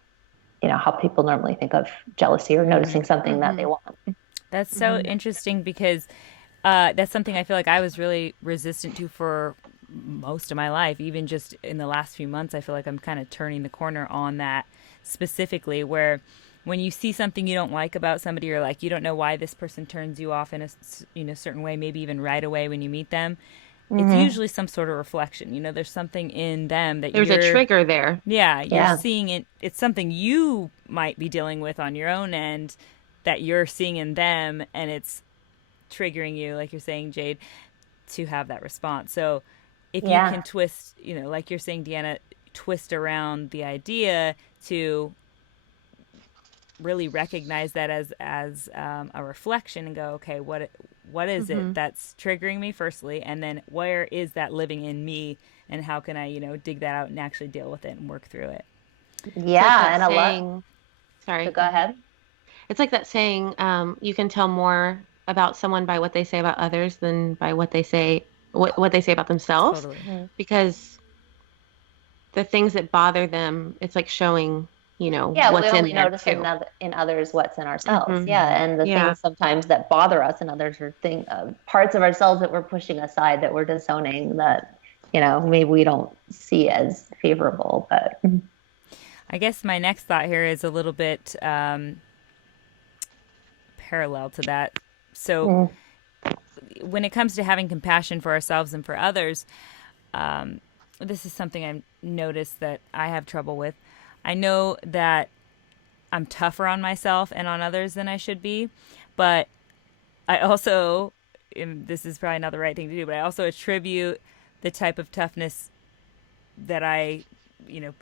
how people normally think of jealousy or noticing something that they want. That's so interesting because that's something I feel like I was really resistant to for most of my life. Even just in the last few months, I feel like I'm kind of turning the corner on that specifically, where when you see something you don't like about somebody, or like you don't know why this person turns you off in a certain way, maybe even right away when you meet them, it's usually some sort of reflection. There's something in them that There's a trigger there. you're Yeah. seeing it. It's something you might be dealing with on your own end that you're seeing in them, and it's triggering you, like you're saying, Jade, to have that response. So if you Yeah. can twist, like you're saying, Deanna, twist around the idea to really recognize that as a reflection and go, okay, what is it that's triggering me firstly, and then where is that living in me, and how can I dig that out and actually deal with it and work through it. It's like Yeah. that And a lot. saying, So sorry. go ahead. It's like that saying, you can tell more about someone by what they say about others than by what they say about themselves, Totally. because the things that bother them, it's like showing, Yeah, we what's in only there notice too. in others what's in ourselves. Yeah, and the Yeah. things sometimes that bother us in others are parts of ourselves that we're pushing aside, that we're disowning, that maybe we don't see as favorable. But I guess my next thought here is a little bit parallel to that. So when it comes to having compassion for ourselves and for others, this is something I've noticed that I have trouble with. I know that I'm tougher on myself and on others than I should be, but I also, and this is probably not the right thing to do, but I also attribute the type of toughness that I,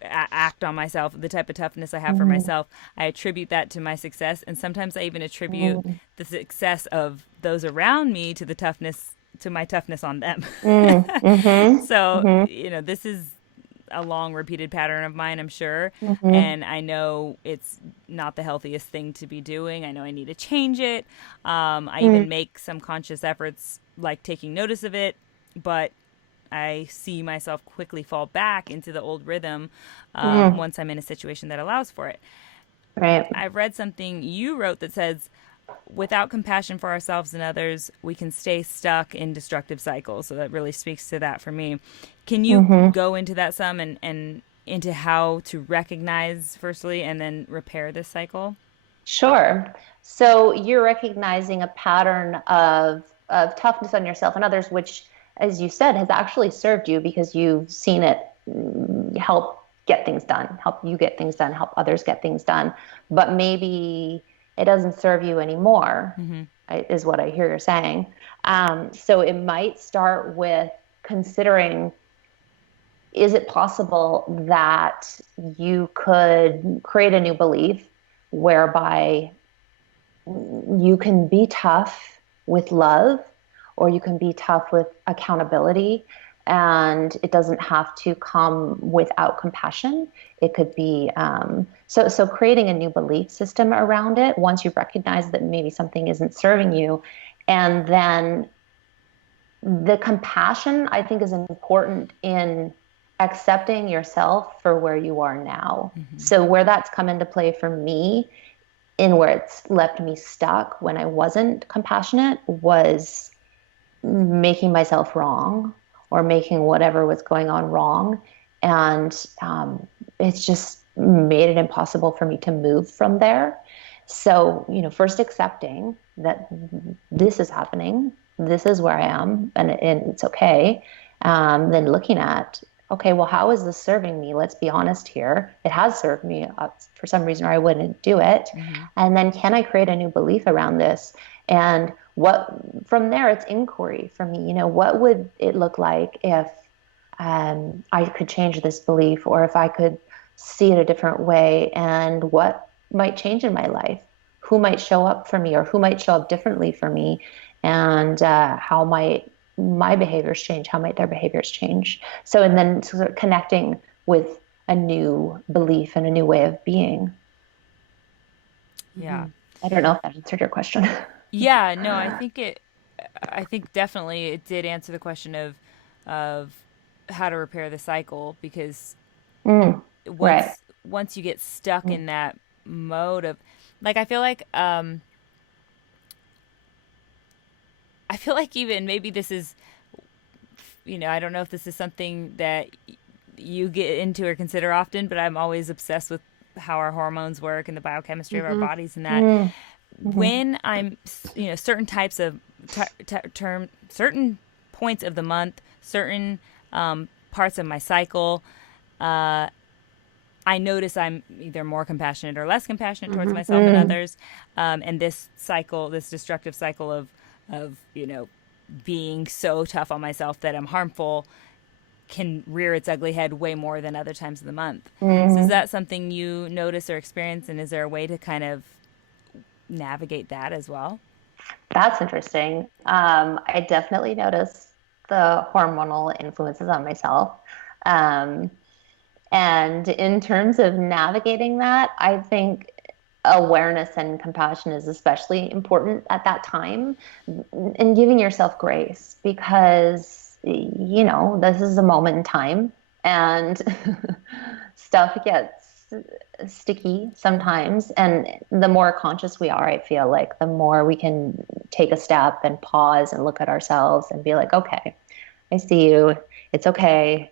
act on myself, the type of toughness I have for Mm, myself, I attribute that to my success. And sometimes I even attribute mm, the success of those around me to the toughness, to my toughness on them. So, mm, this is a long repeated pattern of mine, I'm sure. mm, And I know it's not the healthiest thing to be doing. I know I need to change it. I even mm, make some conscious efforts like taking notice of it, but I see myself quickly fall back into the old rhythm mm. once I'm in a situation that allows for it. Right. I've read something you wrote that says, without compassion for ourselves and others, we can stay stuck in destructive cycles. So that really speaks to that for me. Can you Hmm. go into that some and into how to recognize, firstly, and then repair this cycle? Sure. So you're recognizing a pattern of toughness on yourself and others, which, as you said, has actually served you because you've seen it help get things done, help you get things done, help others get things done. But maybe it doesn't serve you anymore, Mm-hmm. is what I hear you're saying. So it might start with considering, is it possible that you could create a new belief whereby you can be tough with love, or you can be tough with accountability, and it doesn't have to come without compassion. It could be so creating a new belief system around it once you recognize that maybe something isn't serving you. And then the compassion, I think, is important in accepting yourself for where you are now. Mm-hmm. So where that's come into play for me, in where it's left me stuck when I wasn't compassionate, was making myself wrong, or making whatever was going on wrong. And it's just made it impossible for me to move from there. So, first accepting that this is happening, this is where I am, and it's okay. Then looking at, okay, well, how is this serving me? Let's be honest here. It has served me for some reason, or I wouldn't do it. Mm-hmm. And then, can I create a new belief around this? And what from there, it's inquiry for me. What would it look like if I could change this belief, or if I could see it a different way, and what might change in my life? Who might show up for me, or who might show up differently for me? And how might my behaviors change? How might their behaviors change? So, and then sort of connecting with a new belief and a new way of being. Yeah. I don't know if that answered your question. Yeah, no, I think definitely it did answer the question of how to repair the cycle, because Mm, right. once you get stuck Mm, in that mode of, like, I feel like even maybe this is, I don't know if this is something that you get into or consider often, but I'm always obsessed with how our hormones work and the biochemistry of our Mm-hmm. bodies, and that mm, mhm, when I'm, certain types of certain points of the month, certain parts of my cycle, I notice I'm either more compassionate or less compassionate towards Mm-hmm. myself and mm, others. And this cycle, this destructive cycle of being so tough on myself that I'm harmful, can rear its ugly head way more than other times of the month. So is mm. that something you notice or experience, and is there a way to kind of navigate that as well? That's interesting. I definitely notice the hormonal influences on myself. Um, and in terms of navigating that, I think awareness and compassion is especially important at that time, and giving yourself grace, because, this is a moment in time, and stuff gets sticky sometimes. And the more conscious we are, I feel like the more we can take a step and pause and look at ourselves and be like, okay, I see you. It's okay.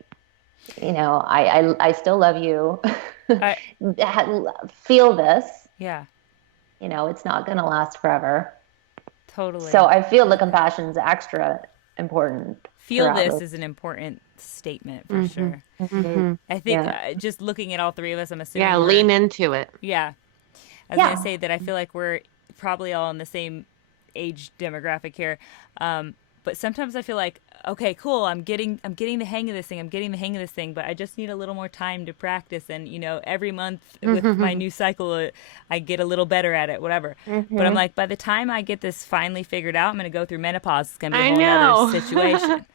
I still love you. I Feel this. Yeah. It's not going to last forever. Totally. So I feel the compassion is extra important Feel throughout this this. is an important statement for Mm-hmm. sure. Mhm. Mm-hmm. I think Yeah. just looking at all three of us, I'm Yeah, assuming we're, lean into it. yeah. I was going to Yeah. say that I feel like we're probably all in the same age demographic here. But sometimes I feel like, okay, cool, I'm getting the hang of this thing. I'm getting the hang of this thing, but I just need a little more time to practice. And, every month with my new cycle, I get a little better at it, whatever. But I'm Hmm. like, by the time I get this finally figured out, I'm going to go through menopause. It's going to be a I whole nother know. situation.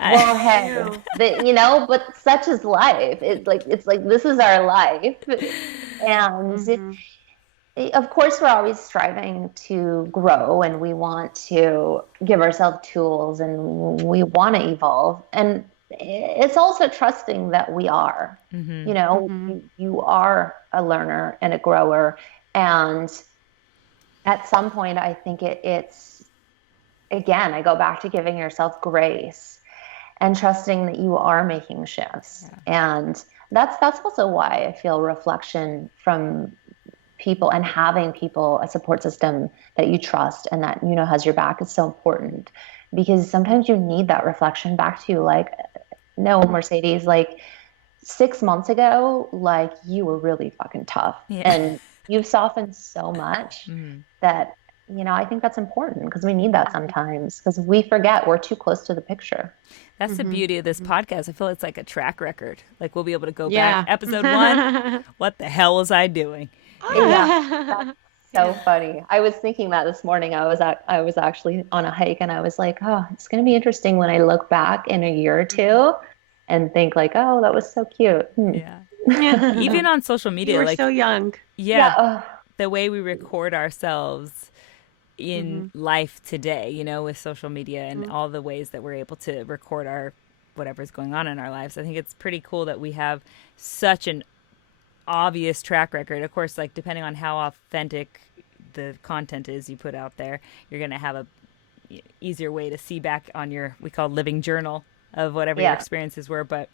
Well, I hey, know. but such is life. It's like this is our life, and Mm-hmm. of course we're always striving to grow, and we want to give ourselves tools, and we want to evolve, and it's also trusting that we are. Mm-hmm. Mm-hmm. You are a learner and a grower, and at some point, I think it's again, I go back to giving yourself grace and trusting that you are making shifts. Yeah. And that's also why I feel reflection from people and having people, a support system that you trust and that has your back is so important, because sometimes you need that reflection back to you, like, no, Mercedes, like 6 months ago, like you were really fucking tough, Yeah. and you've softened so much Mm. that I think that's important, because we need that sometimes, because we forget we're too close to the picture. That's the Mm-hmm. beauty of this podcast. I feel it's like a track record. Like we'll be able to go back. Yeah. Episode 1, what the hell was I doing? Yeah, that's so Yeah. funny. I was thinking that this morning. I was actually on a hike, and I was like, oh, it's going to be interesting when I look back in a year or two and think like, oh, that was so cute. Yeah. Yeah. Even on social You media, were like, so young. yeah, Yeah. Oh, the way we record ourselves in Mm-hmm. life today, with social media and all the ways that we're able to record our whatever's going on in our lives. I think it's pretty cool that we have such an obvious track record. Of course, like depending on how authentic the content is you put out there, you're going to have a easier way to see back on your we call living journal of whatever your yeah. experiences were. But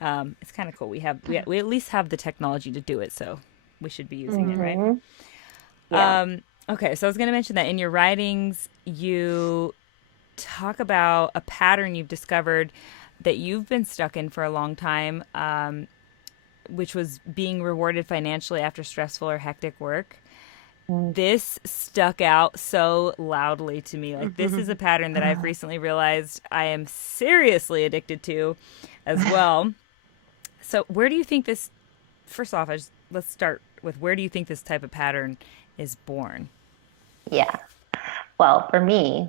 it's kind of cool. We at least have the technology to do it, so we should be using it, right? Hmm. Yeah. Okay, so I was going to mention that in your writings, you talk about a pattern you've discovered that you've been stuck in for a long time, which was being rewarded financially after stressful or hectic work. This stuck out so loudly to me. Like, this is a pattern that I've recently realized I am seriously addicted to as well. So, where do you think this, first off, let's start with where do you think this type of pattern is born? Yeah. Well, for me,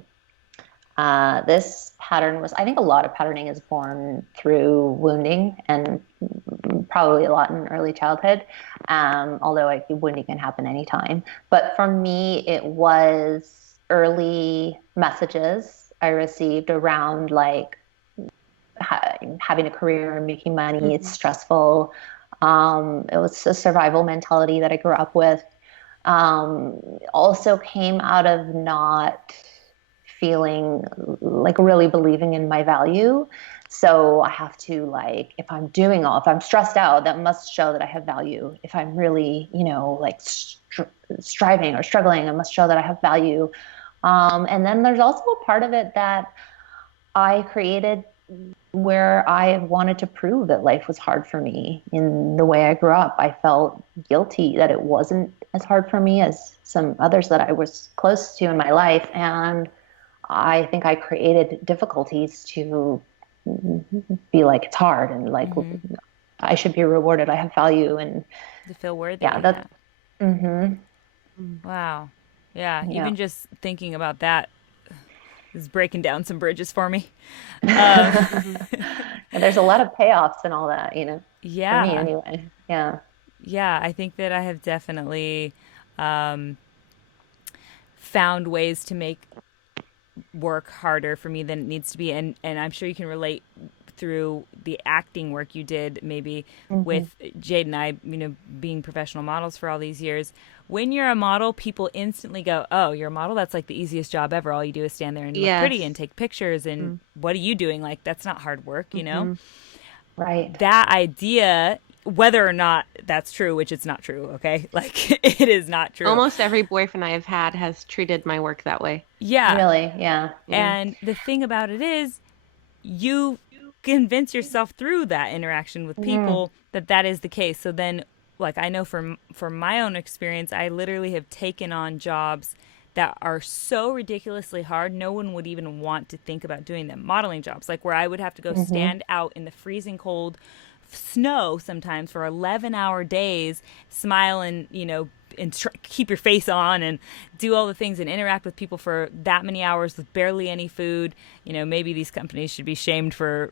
this pattern was, I think a lot of patterning is born through wounding, and probably a lot in early childhood. Although wounding can happen anytime. But for me, it was early messages I received around like having a career, making money. It's stressful. It was a survival mentality that I grew up with. Also came out of not feeling like really believing in my value. So I have to like, if I'm stressed out, that must show that I have value. If I'm really, like striving or struggling, I must show that I have value. And then there's also a part of it that I created where I wanted to prove that life was hard for me in the way I grew up. I felt guilty that it wasn't as hard for me as some others that I was close to in my life. And I think I created difficulties to be like, it's hard and like, I should be rewarded. I have value. And To feel worthy. yeah, that's, hmm Wow. Yeah. yeah. Even just thinking about that is breaking down some bridges for me. And there's a lot of payoffs and all that, for me Yeah. anyway. Yeah. Yeah. I think that I have definitely found ways to make work harder for me than it needs to be. And I'm sure you can relate through the acting work you did maybe with Jade and I, being professional models for all these years. When you're a model, people instantly go, oh, you're a model? That's like the easiest job ever. All you do is stand there and look pretty and take pictures. And what are you doing? Like, that's not hard work, Right. That idea whether or not that's true, which it's not true, okay? Like, it is not true. Almost every boyfriend I have had has treated my work that way. Yeah. Really, yeah. Yeah. And the thing about it is, you convince yourself through that interaction with Mm, people that that is the case. So then, like, I know from my own experience, I literally have taken on jobs that are so ridiculously hard, no one would even want to think about doing them. Modeling jobs, like where I would have to go hmm. stand out in the freezing cold snow sometimes for 11-hour days, smile and, and keep your face on and do all the things and interact with people for that many hours with barely any food. Maybe these companies should be shamed for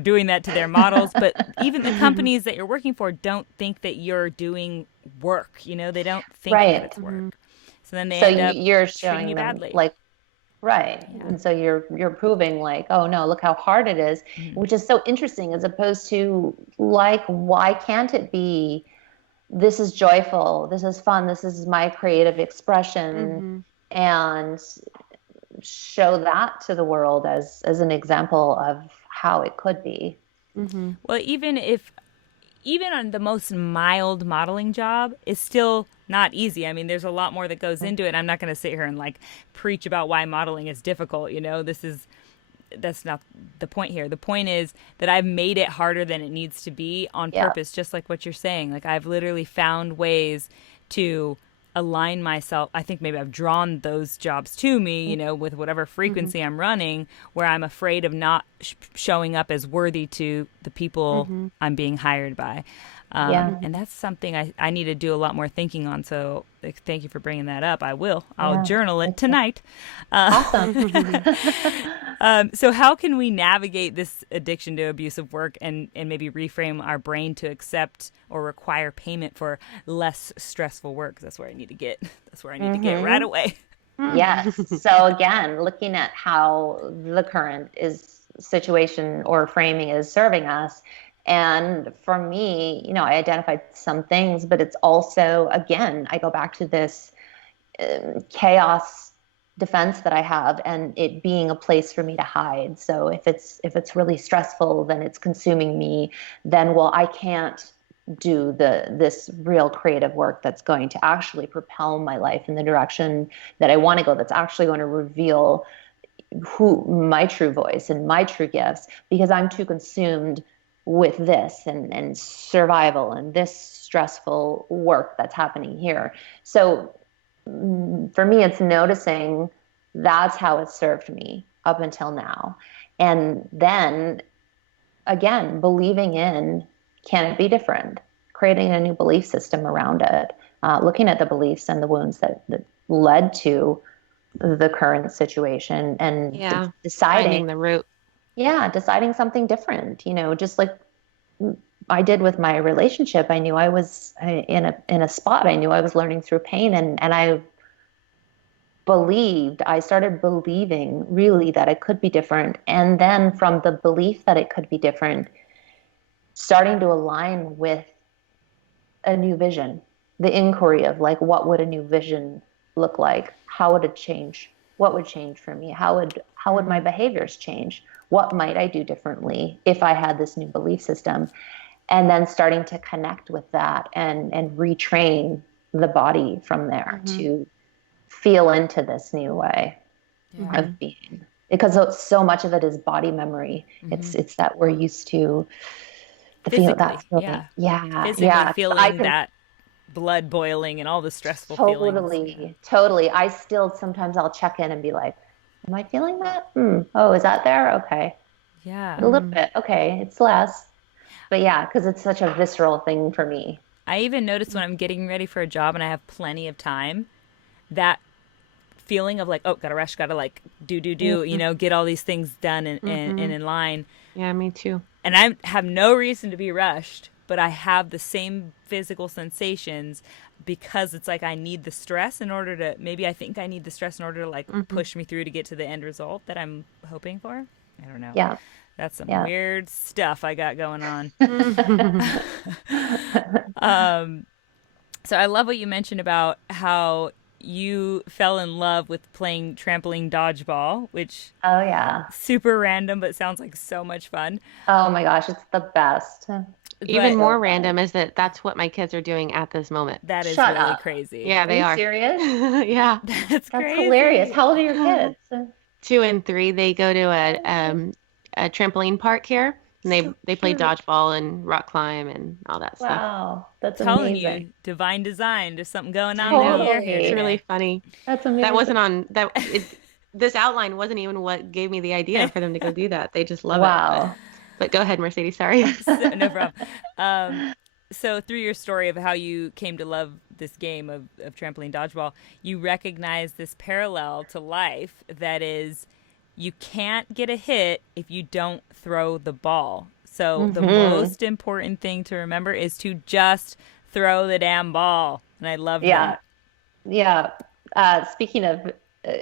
doing that to their models, but even the companies that you're working for don't think that you're doing work. They don't think that Right. it's work. So then they So end up you're treating showing you them badly. like right. Yeah. And so you're proving like, oh no, look how hard it is, Mhm. which is so interesting as opposed to like, why can't it be this is joyful, this is fun, this is my creative expression, Mm-hmm. and show that to the world as an example of how it could be. Mm-hmm. Well, even on the most mild modeling job is still not easy. I mean, there's a lot more that goes into it. I'm not going to sit here and like preach about why modeling is difficult. That's not the point here. The point is that I've made it harder than it needs to be on Yeah. purpose, just like what you're saying. Like, I've literally found ways to align myself. I think maybe I've drawn those jobs to me, with whatever Mm-hmm. frequency I'm running, where I'm afraid of not showing up as worthy to the people Mm-hmm. I'm being hired by. Yeah. And that's something I need to do a lot more thinking on. So, like, thank you for bringing that up. I will. I'll Yeah. journal it Thank you. tonight. Awesome. So how can we navigate this addiction to abusive work and maybe reframe our brain to accept or require payment for less stressful work? 'Cause that's where I need to get. That's where I need to get right Hmm. away. Yes. So again, looking at how the current is situation or framing is serving us. And for me, I identified some things, but it's also, again, I go back to this chaos defense that I have and it being a place for me to hide. So if it's really stressful, then it's consuming me, then well, I can't do this real creative work that's going to actually propel my life in the direction that I want to go, that's actually going to reveal who my true voice and my true gifts, because I'm too consumed with this and survival and this stressful work that's happening here. So for me, it's noticing that's how it served me up until now. And then again, believing in, can it be different? Creating a new belief system around it, looking at the beliefs and the wounds that led to the current situation and Yeah. deciding, Finding the root. yeah, deciding something different, just like I did with my relationship. I knew I was in a spot. I knew I was learning through pain, and I started believing really that it could be different. And then from the belief that it could be different, starting to align with a new vision, the inquiry of like, what would a new vision look like? How would it change? What would change for me? How would my Mm-hmm. behaviors change? What might I do differently if I had this new belief system? And then starting to connect with that and retrain the body from there Mm-hmm. to feel into this new way Yeah. Mm-hmm. of being, because so much of it is body memory. Hmm. It's that we're used to the feel, that Physically, feeling. yeah. Yeah, Physically yeah. So I feeling can that blood boiling and all the stressful feelings. Yeah. totally. I still sometimes I'll check in and be like, am I feeling that? Oh, is that there? Okay. A Yeah. little Mm-hmm. bit. Okay, it's less. But yeah, because it's such a visceral thing for me. I even notice when I'm getting ready for a job and I have plenty of time, that feeling of like, oh, gotta rush, gotta like do, Mm-hmm. get all these things done and Mm-hmm. in line. Yeah, me too. And I have no reason to be rushed, but I have the same physical sensations because it's like I need the stress in order to, maybe I think I need the stress in order to like Mm-hmm. push me through to get to the end result that I'm hoping for. I don't know. Yeah, That's some yeah. weird stuff I got going on. Mm-hmm. So I love what you mentioned about how you fell in love with playing trampoline dodgeball, which Oh yeah. super random but sounds like so much fun. Oh my gosh, it's the best. Even But more So random fun. is that that's what my kids are doing at this moment. that is Shut really up. crazy. Yeah, Are they you are. serious? Yeah. That's That's hilarious. crazy. How old are your kids? 2 and 3, they go to Oh, a trampoline park here, and so they play cute. dodgeball and rock climb and all that stuff. Wow, that's Telling amazing. you, divine design. There's something going I on in the know. air here It's Totally. really today. funny. That's That amazing. wasn't on that it this outline wasn't even what gave me the idea for them to go do that. They just love it. Wow. But go ahead, Mercedes, sorry. No problem. Um, so through your story of how you came to love this game of trampoline dodgeball, you recognize this parallel to life that is you can't get a hit if you don't throw the ball. So the Hmm. most important thing to remember is to just throw the damn ball. And I loved Yeah. that. Yeah. Speaking of uh,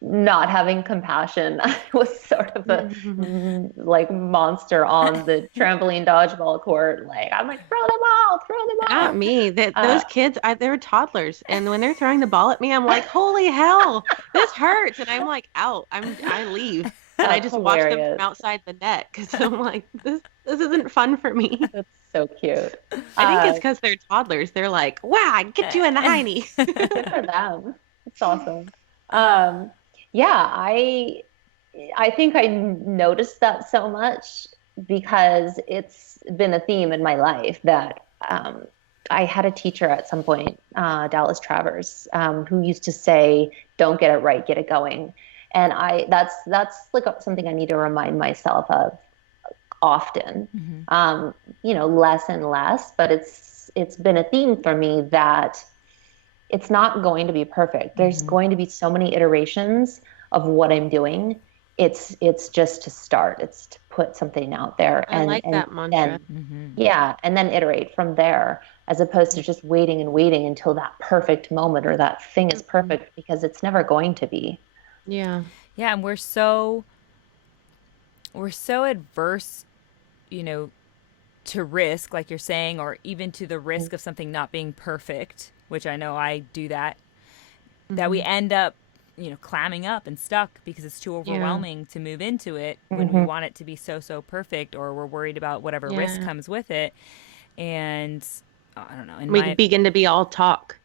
not having compassion, I was sort of a like monster on the trampoline dodgeball court. Like I'm like, throw the ball, throw the Not ball. me. That Uh, those kids, they're toddlers, and when they're throwing the ball at me, I'm like, "Holy hell, this hurts!" And I'm like, out. I leave, and I that's just watch them from hilarious. outside the net because I'm like, this isn't fun for me. That's so cute. I think it's Uh, because they're toddlers. They're like, "Wow, I get you in the hiney." Good for them. It's awesome. Um, yeah, I think I noticed that so much because it's been a theme in my life that I had a teacher at some point, Dallas Travers, who used to say, "Don't get it right, get it going." And that's like something I need to remind myself of often. Mm-hmm. Less and less, but it's been a theme for me that it's not going to be perfect. There's Mm-hmm. going to be so many iterations of what I'm doing. It's just to start. It's to put something out there I like and that mantra. then yeah, and then iterate from there as opposed to just waiting and waiting until that perfect moment or that thing is Mhm. perfect because it's never going to be. Yeah. Yeah, and we're so adverse, you know, to risk, like you're saying, or even to the risk of something not being perfect, which I know I do that we Hmm. end up, clamming up and stuck because it's too Yeah. overwhelming to move into it when we Hmm. want it to be so, so perfect, or we're worried about whatever risk Yeah. comes with it. And I don't know, in We my, begin to be all talk.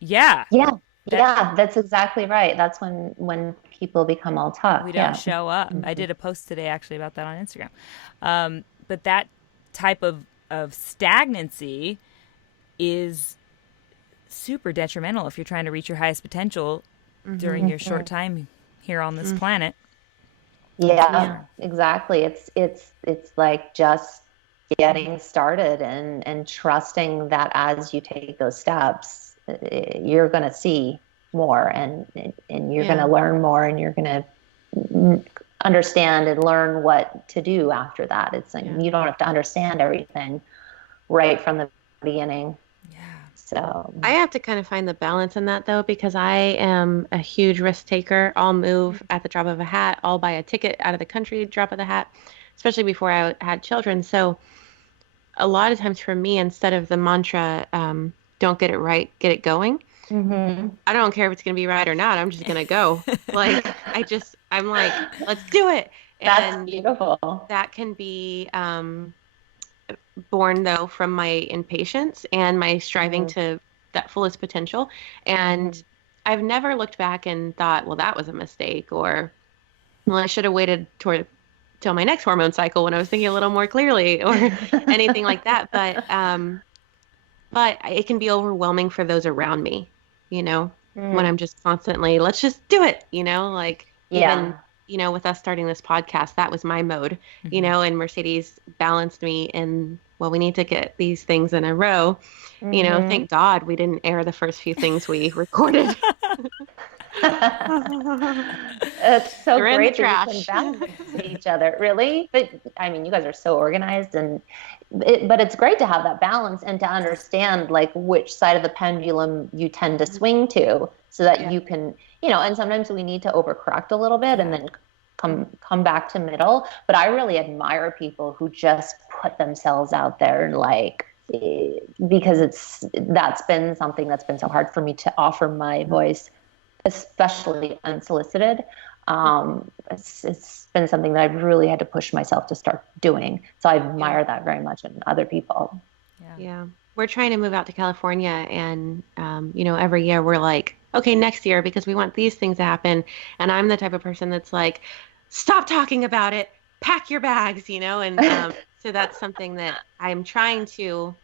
yeah, Yeah, that yeah, that's exactly right. That's when people become all we talk. don't Yeah. show up. I Mhm. did a post today actually about that on Instagram. But that type of stagnancy is super detrimental if you're trying to reach your highest potential during Hmm. your short time here on this Hmm. planet. That's for Yeah, Yeah. sure. exactly. It's like just getting started and trusting that as you take those steps, you're going to see more and you're going to Yeah. learn more and you're going to understand and learn what to do after that. It's like Yeah. you don't have to understand everything right from the beginning. Yeah. So, I have to kind of find the balance in that though, because I am a huge risk taker. I'll move at the drop of a hat. I'll buy a ticket out of the country, drop of the hat, especially before I had children. So a lot of times for me, instead of the mantra, don't get it right, get it going. hmm. I don't care if it's going to be right or not. I'm just going to go. Like, I'm like, let's do it. That's And beautiful. that can be born though from my impatience and my striving Hmm. to that fullest potential. And Hmm. I've never looked back and thought, well, that was a mistake, or well, I should have waited toward till my next hormone cycle when I was thinking a little more clearly, or anything like that. But it can be overwhelming for those around me, you know, when Mm. I'm just constantly, let's just do it, like even, Yeah. with us starting this podcast, that was my mode, Hmm. and Mercedes balanced me in, well, we need to get these things in a row. Hmm. Thank God we didn't air the first few things we recorded. It's so They're in the great that you can trash. balance each other, really. But I mean, you guys are so organized, but it's great to have that balance and to understand like which side of the pendulum you tend to swing to, so that Yeah. you can, and sometimes we need to overcorrect a little bit and Yeah. then come back to middle. But I really admire people who just put themselves out there, like because that's been something that's been so hard for me to offer my voice, especially unsolicited. It's been something that I've really had to push myself to start doing. So I Yeah. admire that very much in other people. Yeah. Yeah. We're trying to move out to California, and every year we're like, okay, next year because we want these things to happen. And I'm the type of person that's like, stop talking about it, pack your bags, and so that's something that I'm trying to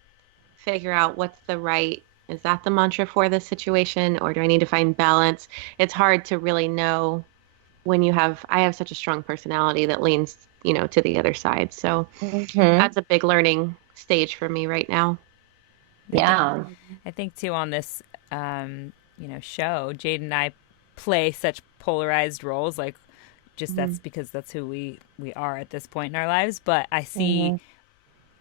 figure out what's the right, is that the mantra for this situation, or do I need to find balance? It's hard to really know when I have such a strong personality that leans, to the other side. So Hmm. that's a big learning stage for me right now. I think Yeah. I think too on this show, Jade and I play such polarized roles. Like, just Mhm. that's because that's who we are at this point in our lives. But Hmm.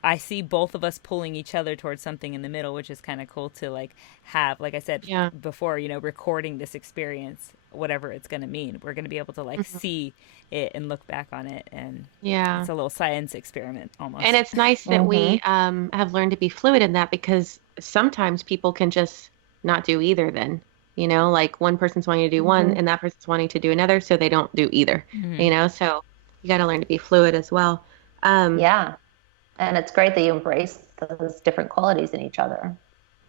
I see both of us pulling each other towards something in the middle, which is kind of cool to like have, like I said Yeah. before, recording this experience, whatever it's going to mean. We're going to be able to like Mhm. see it and look back on it, and Yeah. it's a little science experiment And almost. it's nice that Hmm. we have learned to be fluid in that because sometimes people can just not do either then. Like one person's wanting to do one Hmm. and that person's wanting to do another, so they don't do either. So you got to learn to be fluid as well. Um, Yeah. And it's great that you embrace those different qualities in each other.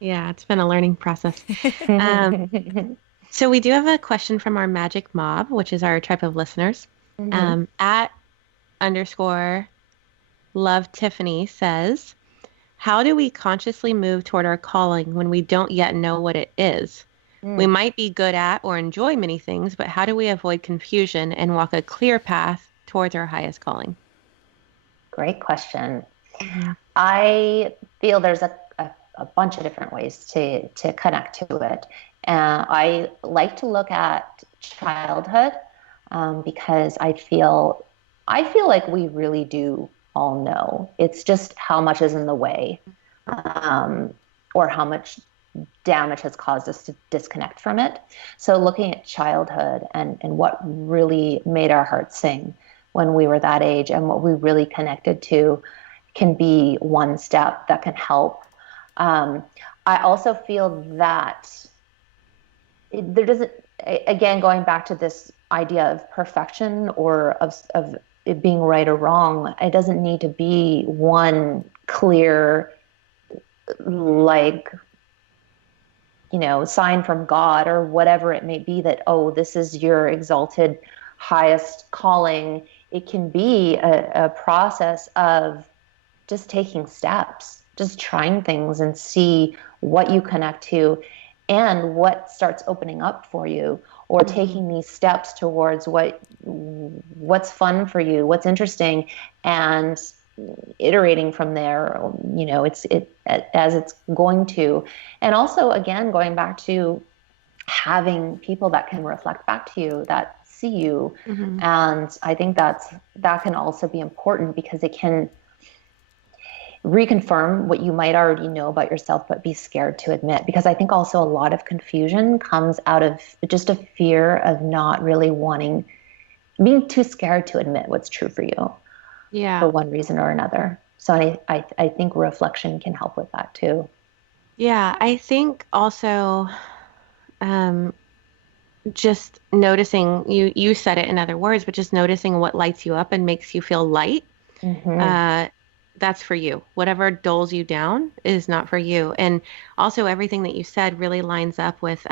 yeah, it's been a learning process. Um, Hmm. so we do have a question from our magic mob, which is our tribe of listeners. At underscore love Tiffany says, how do we consciously move toward our calling when we don't yet know what it is? We Mm, might be good at or enjoy many things, but how do we avoid confusion and walk a clear path towards our highest calling? great question. Hmm. I feel there's a bunch of different ways to connect to it. I like to look at childhood because I feel like we really do all know. It's just how much is in the way, um, or how much damage has caused us to disconnect from it. So looking at childhood and what really made our hearts sing when we were that age and what we really connected to can be one step that can help. Um, I also feel that there doesn't, again, going back to this idea of perfection or of it being right or wrong, it doesn't need to be one clear, like, sign from God or whatever it may be that, oh, this is your exalted highest calling. It can be a process of just taking steps, just trying things and see what you connect to and what starts opening up for you, or Hmm. taking these steps towards what's fun for you, what's interesting, and iterating from there. It as it's going to. And also, again, going back to having people that can reflect back to you, that see you. Hmm. And I think that can also be important because it can reconfirm what you might already know about yourself, but be scared to admit. Because I think also a lot of confusion comes out of just a fear of not really wanting, being too scared to admit what's true for you for Yeah. one reason or another. So I think reflection can help with that too. Yeah. I think also um, just noticing, you said it in other words, but just noticing what lights you up and makes you feel light. Mm-hmm. uh, that's for you. Whatever dulls you down is not for you. And also, everything that you said really lines up with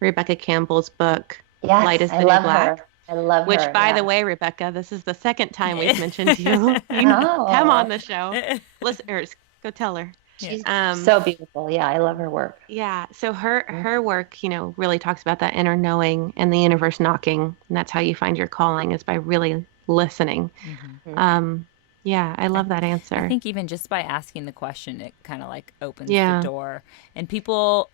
Rebecca Campbell's book, Light Yes, is I the New love Black, her. I love which, her. by the Yeah. way, Rebecca, this is the second time we've mentioned you. You come on Oh, the show. Listeners, go tell her. Yeah. she's Um, so beautiful. Yeah, I love her work. yeah, so her work, really talks about that inner knowing and the universe knocking, and that's how you find your calling is by really listening. Mm-hmm. Um, yeah, I I, love that I answer. think even just by asking the question, it kind of like opens the Yeah, door. And people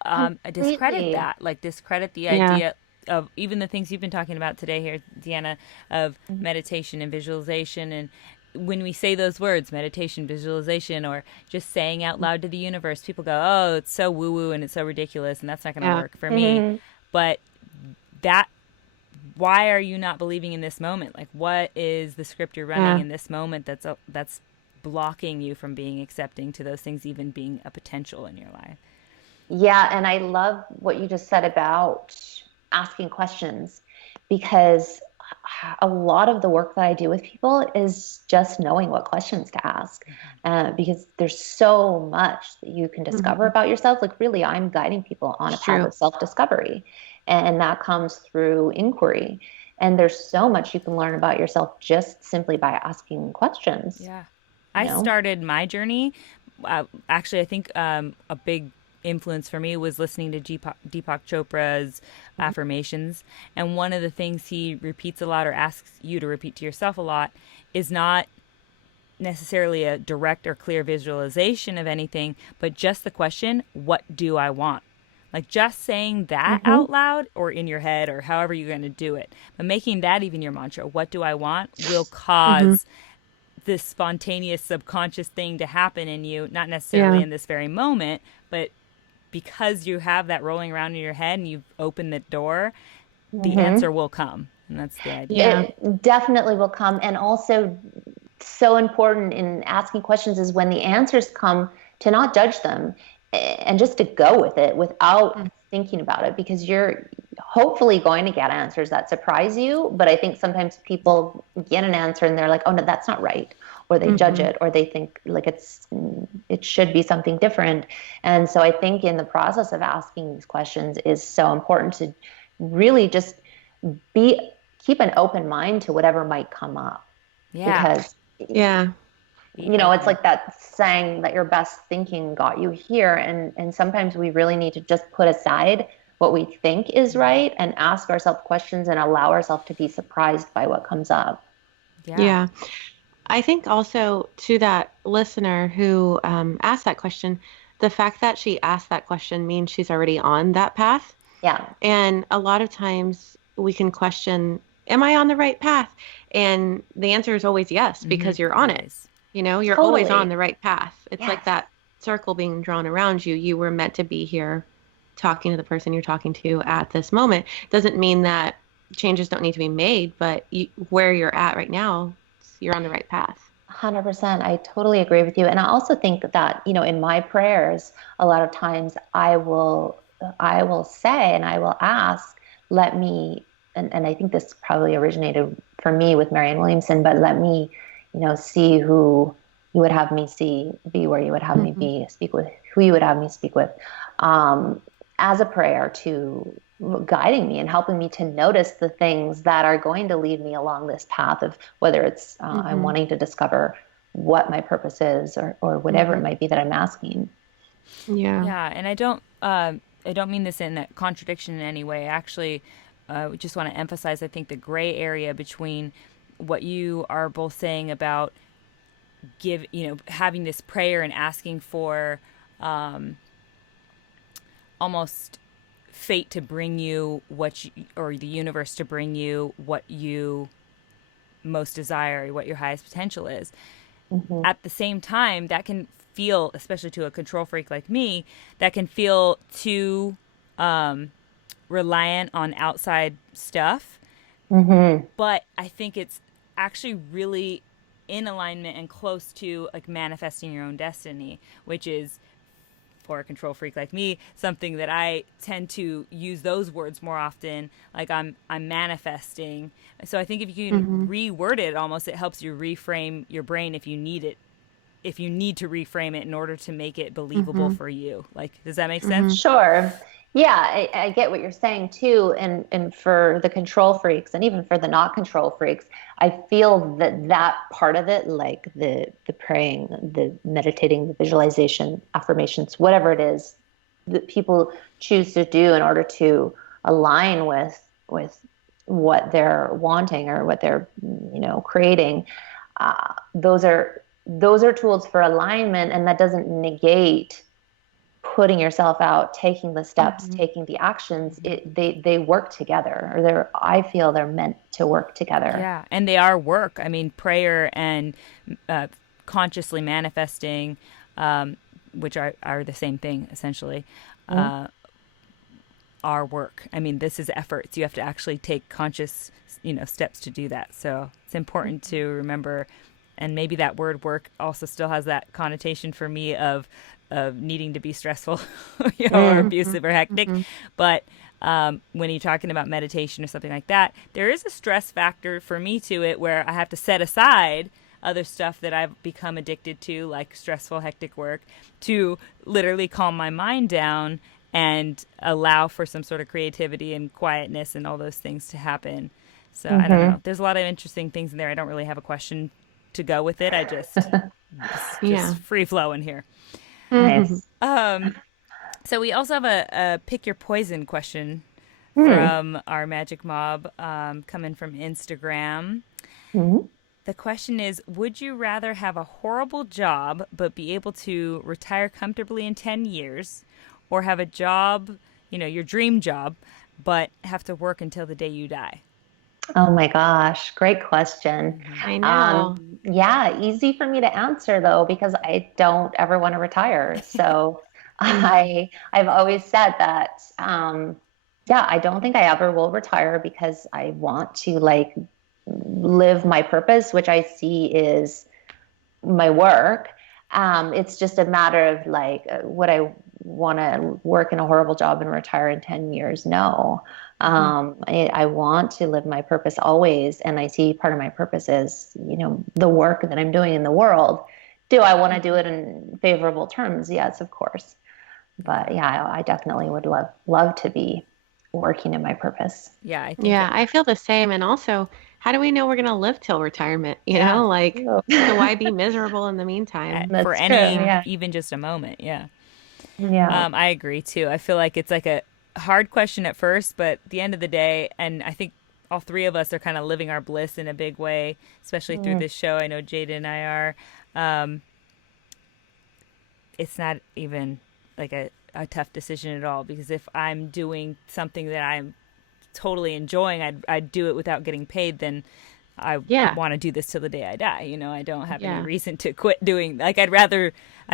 discredit Completely. that, like discredit the yeah. idea of even the things you've been talking about today here, Deanna, of Mhm. meditation and visualization. And when we say those words, meditation, visualization, or just saying out loud to the universe, people go, oh, it's so woo woo and it's so ridiculous and that's not going to Yeah. work for me. Mhm. But that why are you not believing in this moment? Like, what is the script you're running Yeah. in this moment that's blocking you from being accepting to those things even being a potential in your life? Yeah, and I love what you just said about asking questions because a lot of the work that I do with people is just knowing what questions to ask, because there's so much that you can discover about yourself. Like really, I'm guiding people on a It's path true. of self-discovery, and that comes through inquiry. And there's so much you can learn about yourself just simply by asking questions. Yeah. You I know? started my journey. Actually, I think a big influence for me was listening to Deepak Chopra's affirmations. And one of the things he repeats a lot or asks you to repeat to yourself a lot is not necessarily a direct or clear visualization of anything, but just the question, what do I want? Like just saying that Mm-hmm. out loud or in your head or however you're going to do it, but making that even your mantra, what do I want, will Mm-hmm. cause this spontaneous subconscious thing to happen in you, not necessarily Yeah. in this very moment, but because you have that rolling around in your head and you've opened the door, the Mm-hmm. answer will come. And that's the idea. Yeah. It definitely will come. And also, so important in asking questions is when the answers come, to not judge them and just to go with it without thinking about it, because you're hopefully going to get answers that surprise you. But I think sometimes people get an answer and they're like, oh no, that's not right. Or they judge Mm-hmm. it, or they think like it should be something different. And so I think in the process of asking these questions is so important to really just be keep an open mind to whatever might come up, Yeah. because Yeah. Be it's open. like that saying that your best thinking got you here, and sometimes we really need to just put aside what we think is right and ask ourselves questions and allow ourselves to be surprised by what comes up. Yeah. Yeah. I think also to that listener who asked that question, the fact that she asked that question means she's already on that path. Yeah. And a lot of times we can question, am I on the right path? And the answer is always yes, because you're on it. Always. You know, you're always on Totally. the right path. It's Yes. like that circle being drawn around you. You were meant to be here talking to the person you're talking to at this moment. Doesn't mean that changes don't need to be made, but where you're at right now, you're on the right path. 100%. I totally agree with you. And I also think that, in my prayers, a lot of times I will say and I will ask, let me, and I think this probably originated for me with Marianne Williamson, but let me, see who you would have me see, be where you would have me Hmm. be, speak with who you would have me speak with, um, as a prayer to guiding me and helping me to notice the things that are going to lead me along this path of whether it's I'm Hmm. wanting to discover what my purpose is, or whatever it Hmm. might be that I'm asking. Yeah. Yeah, and I don't mean this in a contradiction in any way. Actually, just want to emphasize. I think the gray area between what you are both saying about having this prayer and asking for almost fate to bring you or the universe to bring you what you most desire, what your highest potential is. Hmm. At the same time, that can feel, especially to a control freak like me, that can feel too reliant on outside stuff. Hmm. But I think it's actually really in alignment and close to like manifesting your own destiny, which is for a control freak like me, something that I tend to use those words more often. Like I'm manifesting. So I think if you can Hmm. reword it, almost it helps you reframe your brain if you need it. If you need to reframe it in order to make it believable Hmm. for you. Like, does that make sense? Hmm. Sure. Yeah, I get what you're saying too. And for the control freaks and even for the not control freaks, I feel that part of it, like the praying, the meditating, the visualization, affirmations, whatever it is that people choose to do in order to align with what they're wanting or what they're creating, those are tools for alignment, and that doesn't negate putting yourself out, taking the steps, Hmm. taking the actions. They work together, or I feel they're meant to work together. Yeah, and they are work. I mean, prayer and uh, consciously manifesting, which are the same thing essentially, Mhm. are work. I mean, this is efforts. You have to actually take conscious, steps to do that. So it's important to remember, and maybe that word work also still has that connotation for me of needing to be stressful, or Mm. abusive or hectic, Hmm. but when you're talking about meditation or something like that, there is a stress factor for me to it where I have to set aside other stuff that I've become addicted to, like stressful, hectic work, to literally calm my mind down and allow for some sort of creativity and quietness and all those things to happen. So I don't know. There's a lot of interesting things in there. I don't really have a question to go with it. I just free flowing here. Nice. So we also have a pick your poison question from our Magic Mob coming from Instagram. The question is, would you rather have a horrible job but be able to retire comfortably in 10 years, or have a job, your dream job, but have to work until the day you die? Oh my gosh, great question. I know. Yeah, easy for me to answer though, because I don't ever want to retire. So I've always said that, yeah, I don't think I ever will retire because I want to like live my purpose, which I see is my work. It's just a matter of like, would I want to work in a horrible job and retire in 10 years? No. I want to live my purpose always. And I see part of my purpose is, the work that I'm doing in the world. Do I want to do it in favorable terms? Yes, of course. But yeah, I definitely would love to be working in my purpose. Yeah, I think I feel the same. And also, how do we know we're going to live till retirement? Like, so why be miserable in the meantime? for That's any, true, yeah. even just a moment. Yeah. Yeah. I agree too. I feel like it's like a hard question at first, but at the end of the day, and I think all three of us are kind of living our bliss in a big way, especially through this show. I know Jada and I are. It's not even like a tough decision at all, because if I'm doing something that I'm totally enjoying, I'd do it without getting paid, then I want to do this till the day I die. I don't have any reason to quit doing, like, I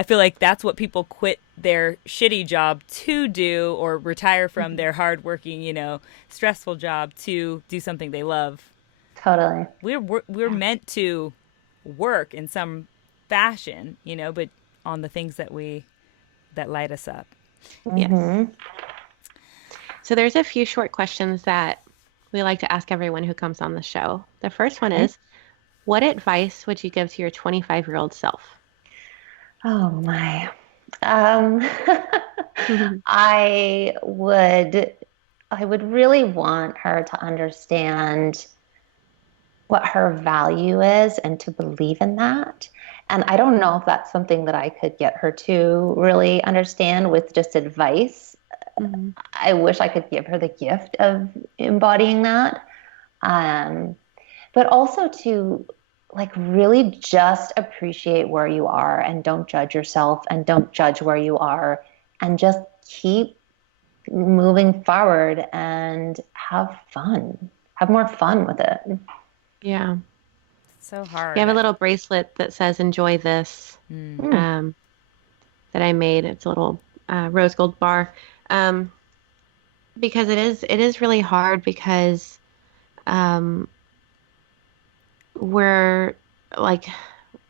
feel like that's what people quit their shitty job to do, or retire from their hardworking, stressful job to do something they love. Totally. We're meant to work in some fashion, but on the things that light us up. Yes. So there's a few short questions that we like to ask everyone who comes on the show. The first one is, what advice would you give to your 25-year-old self? Oh my. I would really want her to understand what her value is and to believe in that. And I don't know if that's something that I could get her to really understand with just advice. I wish I could give her the gift of embodying that. But also to like really just appreciate where you are and don't judge yourself and don't judge where you are, and just keep moving forward and have fun. Have more fun with it. Yeah. So hard. You have a little bracelet that says "Enjoy this," that I made. It's a little rose gold bar, because it is really hard, because we're like,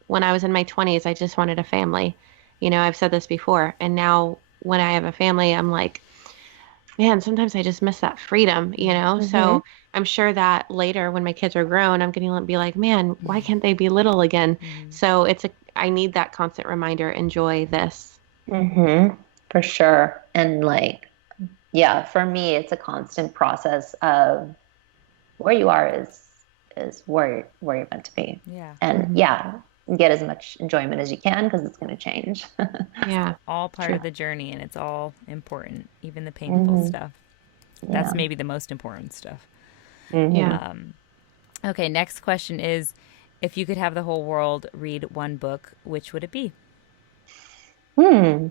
when I was in my 20s, I just wanted a family. I've said this before, and now when I have a family, I'm like, man, sometimes I just miss that freedom, So I'm sure that later when my kids are grown, I'm going to be like, man, why can't they be little again? So I need that constant reminder, enjoy this. For sure. And like, yeah, for me, it's a constant process of where you are is where you're meant to be. Yeah. And get as much enjoyment as you can, because it's going to change. Yeah. All part of the journey, and it's all important, even the painful stuff. That's maybe the most important stuff. Yeah. Okay, next question is, if you could have the whole world read one book, which would it be? Well,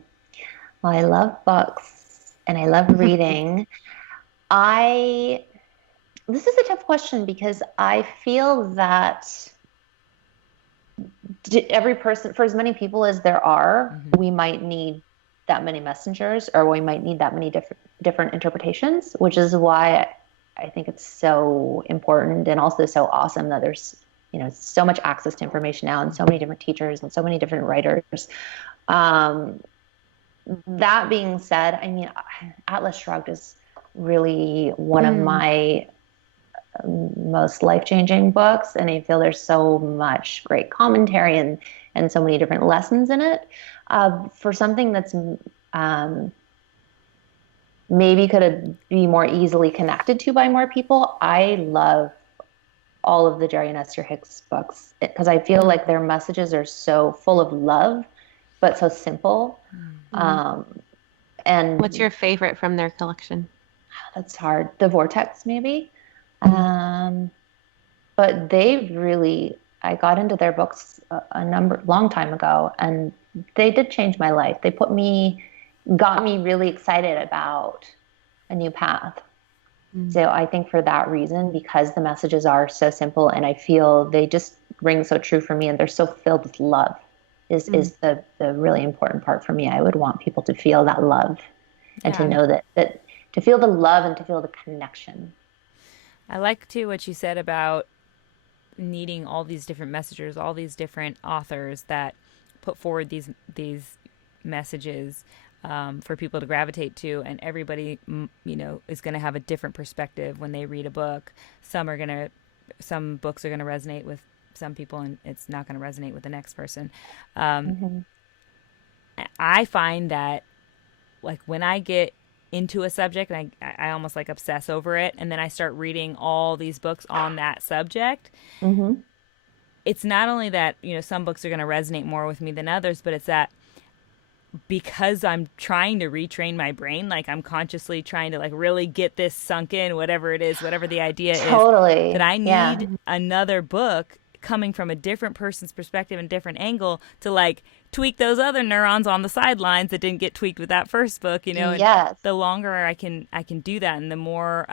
I love books and I love reading. This is a tough question, because I feel that every person, for as many people as there are, we might need that many messengers, or we might need that many different interpretations, which is why I think it's so important and also so awesome that there's, so much access to information now, and so many different teachers and so many different writers. That being said, I mean, Atlas Shrugged is really one of Mm. my most life-changing books, and I feel there's so much great commentary and so many different lessons in it. For something that's um, maybe could be more easily connected to by more people, I love all of the Jerry and Esther Hicks books because I feel Mm. like their messages are so full of love, but so simple. Mhm. Um, What's and your favorite from their collection? that's hard. The Vortex, maybe. Mm. Um, but they really, I got into their books long time ago, and they did change my life. Got me really excited about a new path. Mm. So I think for that reason, because the messages are so simple and I feel they just ring so true for me and they're so filled with love Mm. is the really important part for me. I would want people to feel that love and to Yeah. know that to feel the love and to feel the connection. I like too what you said about needing all these different messengers, all these different authors that put forward these messages for people to gravitate to, and everybody, is going to have a different perspective when they read a book. Some books are going to resonate with some people, and it's not going to resonate with the next person. Um, Mm-hmm. I find that like when I get into a subject and I almost like obsess over it, and then I start reading all these books on that subject, Mm-hmm. it's not only that some books are going to resonate more with me than others, but it's that because I'm trying to retrain my brain, like I'm consciously trying to like really get this sunk in, whatever it is, whatever the idea is, that Totally. I Yeah. need another book coming from a different person's perspective and different angle to like tweak those other neurons on the sidelines that didn't get tweaked with that first book, and Yes. the longer I can do that, and the more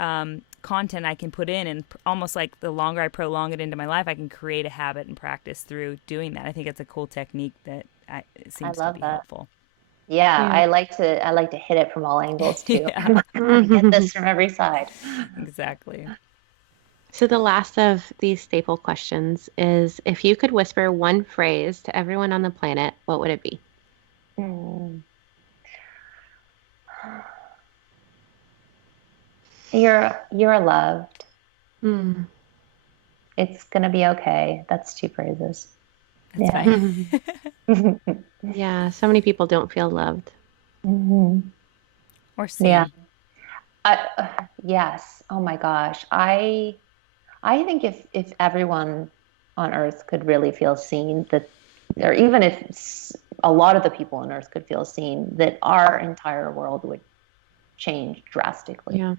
content I can put in, and almost like the longer I prolong it into my life, I can create a habit and practice through doing that. I think it's a cool technique that it I seems to love be that. helpful. Yeah, Yeah. I like to hit it from all angles too. Yeah, I'm like, I gotta get this from every side. exactly. So the last of these staple questions is if you could whisper one phrase to everyone on the planet, what would it be? Mm. You're loved. Mm. It's gonna be okay. That's two phrases. That's Yeah. fine. Yeah, so many people don't feel loved. hmm Or Yeah. seen. Yes. Oh my gosh. I think if everyone on Earth could really feel seen, that, or even if a lot of the people on Earth could feel seen, that our entire world would change drastically. Yeah.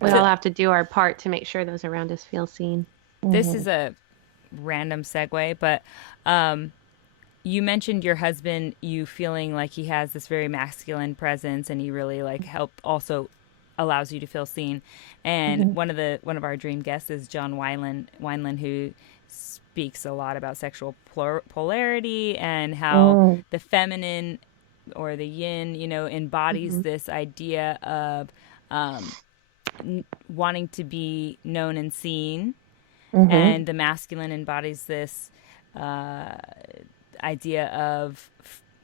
We So all have to do our part to make sure those around us feel seen. this hmm is a random segue, but you mentioned your husband, you feeling like he has this very masculine presence, and he really like help also allows you to feel seen. And hmm one of our dream guests is John Wineland, who speaks a lot about sexual polarity and how mm the feminine or the yin, embodies Hmm. this idea of wanting to be known and seen, hmm and the masculine embodies this idea of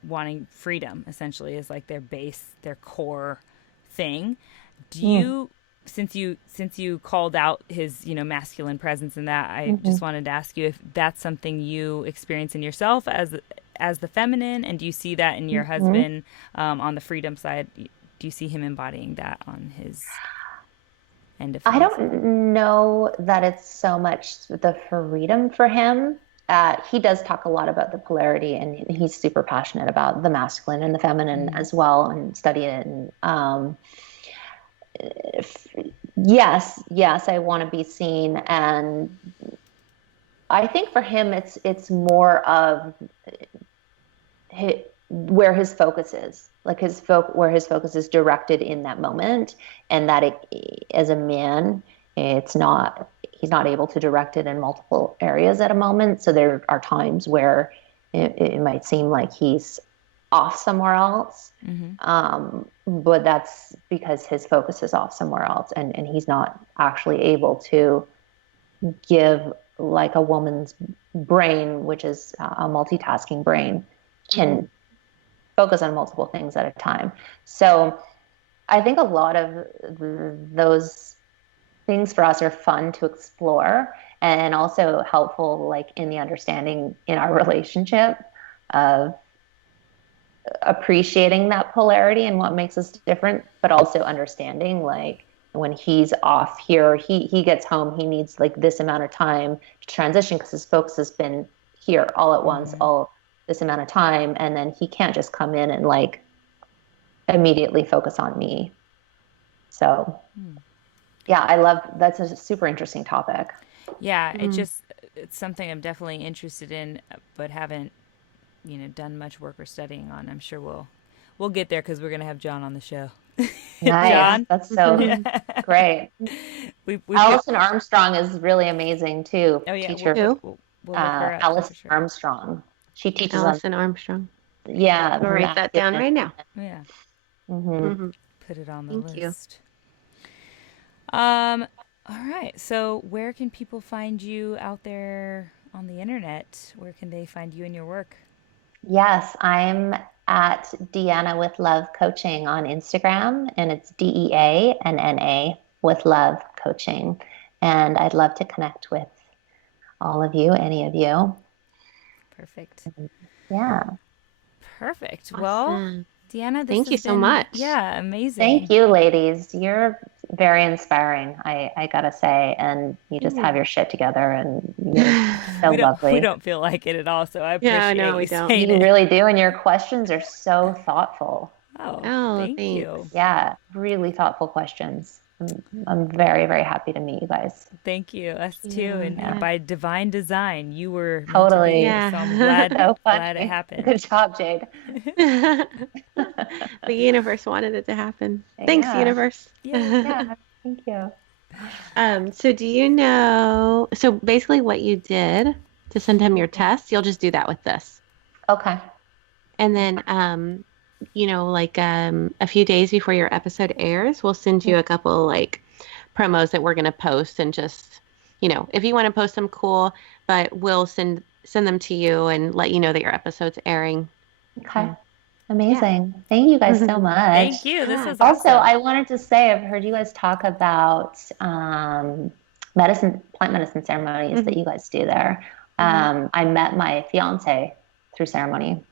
wanting freedom. Essentially, is like their base, their core thing. Do mm you, since you called out his masculine presence in that, I hmm just wanted to ask you if that's something you experience in yourself as the feminine, and do you see that in your hmm husband on the freedom side? Do you see him embodying that on his end of I things? don't know that it's so much the freedom for him. He does talk a lot about the polarity, and he's super passionate about the masculine and the feminine Mm-hmm. as well, and study it. And if, yes, I want to be seen, and I think for him, it's more of where his focus is, like where his focus is directed in that moment, and that as a man, it's not he's not able to direct it in multiple areas at a moment. So there are times where it might seem like he's off somewhere else, Mm-hmm. but that's because his focus is off somewhere else, and he's not actually able to give like a woman's brain, which is a multitasking brain, Hmm. can focus on multiple things at a time. So I think a lot of those things for us are fun to explore and also helpful, like in the understanding in our relationship of appreciating that polarity and what makes us different, but also understanding like when he's off here, he gets home, he needs like this amount of time to transition because his focus has been here all at once, all this amount of time, and then he can't just come in and like immediately focus on me. So yeah, I love that's a super interesting topic. Yeah, it's something I'm definitely interested in, but haven't done much work or studying on. I'm sure we'll get there because we're gonna have John on the show. Nice. John, That's so great. we Allison Armstrong is really amazing too. oh yeah, Teacher, we'll look her up Allison for sure. Armstrong. She teaches Allison Armstrong. yeah, I'll write that down right now. Yeah, Mm-hmm. put it on the Thank you. list. All right. So, where can people find you out there on the internet? Where can they find you and your work? Yes, I'm at Deanna with Love Coaching on Instagram, and it's DEANNA with Love Coaching. And I'd love to connect with all of you, any of you. Perfect. Yeah. Perfect. Awesome. Well, Deanna, Thank you so much. Yeah, amazing. Thank you, ladies. You're very inspiring, I gotta say. And you just have your shit together and you're so lovely. We don't feel like it at all, so I appreciate Yeah, no, we you don't. saying You it. really do. And your questions are so thoughtful. Oh, thanks. thank you. Yeah, really thoughtful questions. I'm very, very happy to meet you guys. Thank you. Us too. And Yeah. by divine design, you were meant to be Totally. here, Yeah. so I'm glad, So funny. glad it happened. Good job, Jade. The universe wanted it to happen. Thanks, Yeah. universe. Yeah, thank you. So do you know, so basically what you did to send him your test, you'll just do that with this. Okay. And then, a few days before your episode airs, we'll send you a couple like promos that we're going to post and just, if you want to post them, cool, but we'll send them to you and let you know that your episode's airing. Okay. Amazing. Thank you guys so much. Thank you. This is Also, awesome. I wanted to say I've heard you guys talk about plant medicine ceremonies that you guys do there. I met my fiance through ceremony.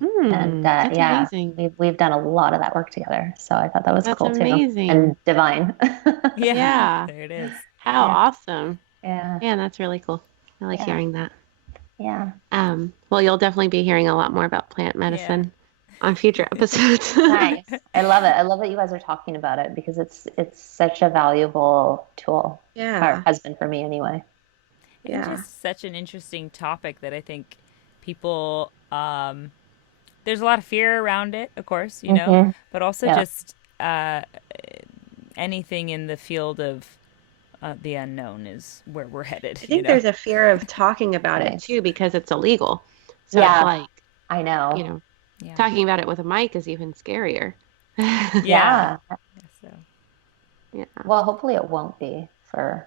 And that's yeah, amazing. we've done a lot of that work together. So I thought that was That's cool amazing. too. And divine. Yeah. There it is. How Yeah. awesome. Yeah. Yeah, that's really cool. I like Yeah. hearing that. Yeah. Well, you'll definitely be hearing a lot more about plant medicine on future episodes. Nice. I love it. I love that you guys are talking about it because it's such a valuable tool. Yeah. Or has been for me anyway. And just such an interesting topic that I think people, there's a lot of fear around it, of course, but also just anything in the field of the unknown is where we're headed. I think there's a fear of talking about it too because it's illegal. So Yeah. it's like, I know. talking about it with a mic is even scarier. Yeah. So. Yeah. Well, hopefully it won't be for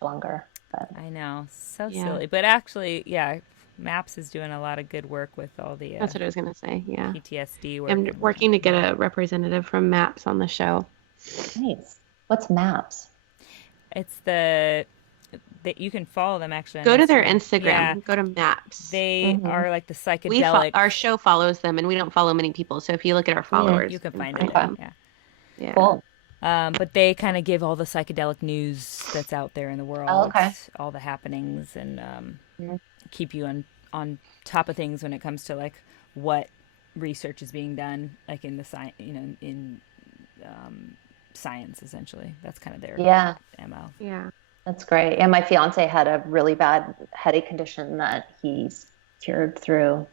longer. But I know. So Yeah. silly. But actually, MAPS is doing a lot of good work with all the That's what I was going to say. Yeah. PTSD work. I'm working to get a representative from MAPS on the show. nice. What's MAPS? It's that you can follow them actually. Go on to their Instagram. Instagram. Yeah. Go to MAPS. They are like the psychedelic. Our show follows them, and we don't follow many people. So if you look at our followers, you can find it. them. Yeah. Cool. But they kind of give all the psychedelic news that's out there in the world, all the happenings, and keep you on top of things when it comes to like what research is being done, like in the science, in science essentially. That's kind of their MO. Yeah. That's great. And my fiance had a really bad headache condition that he's cured through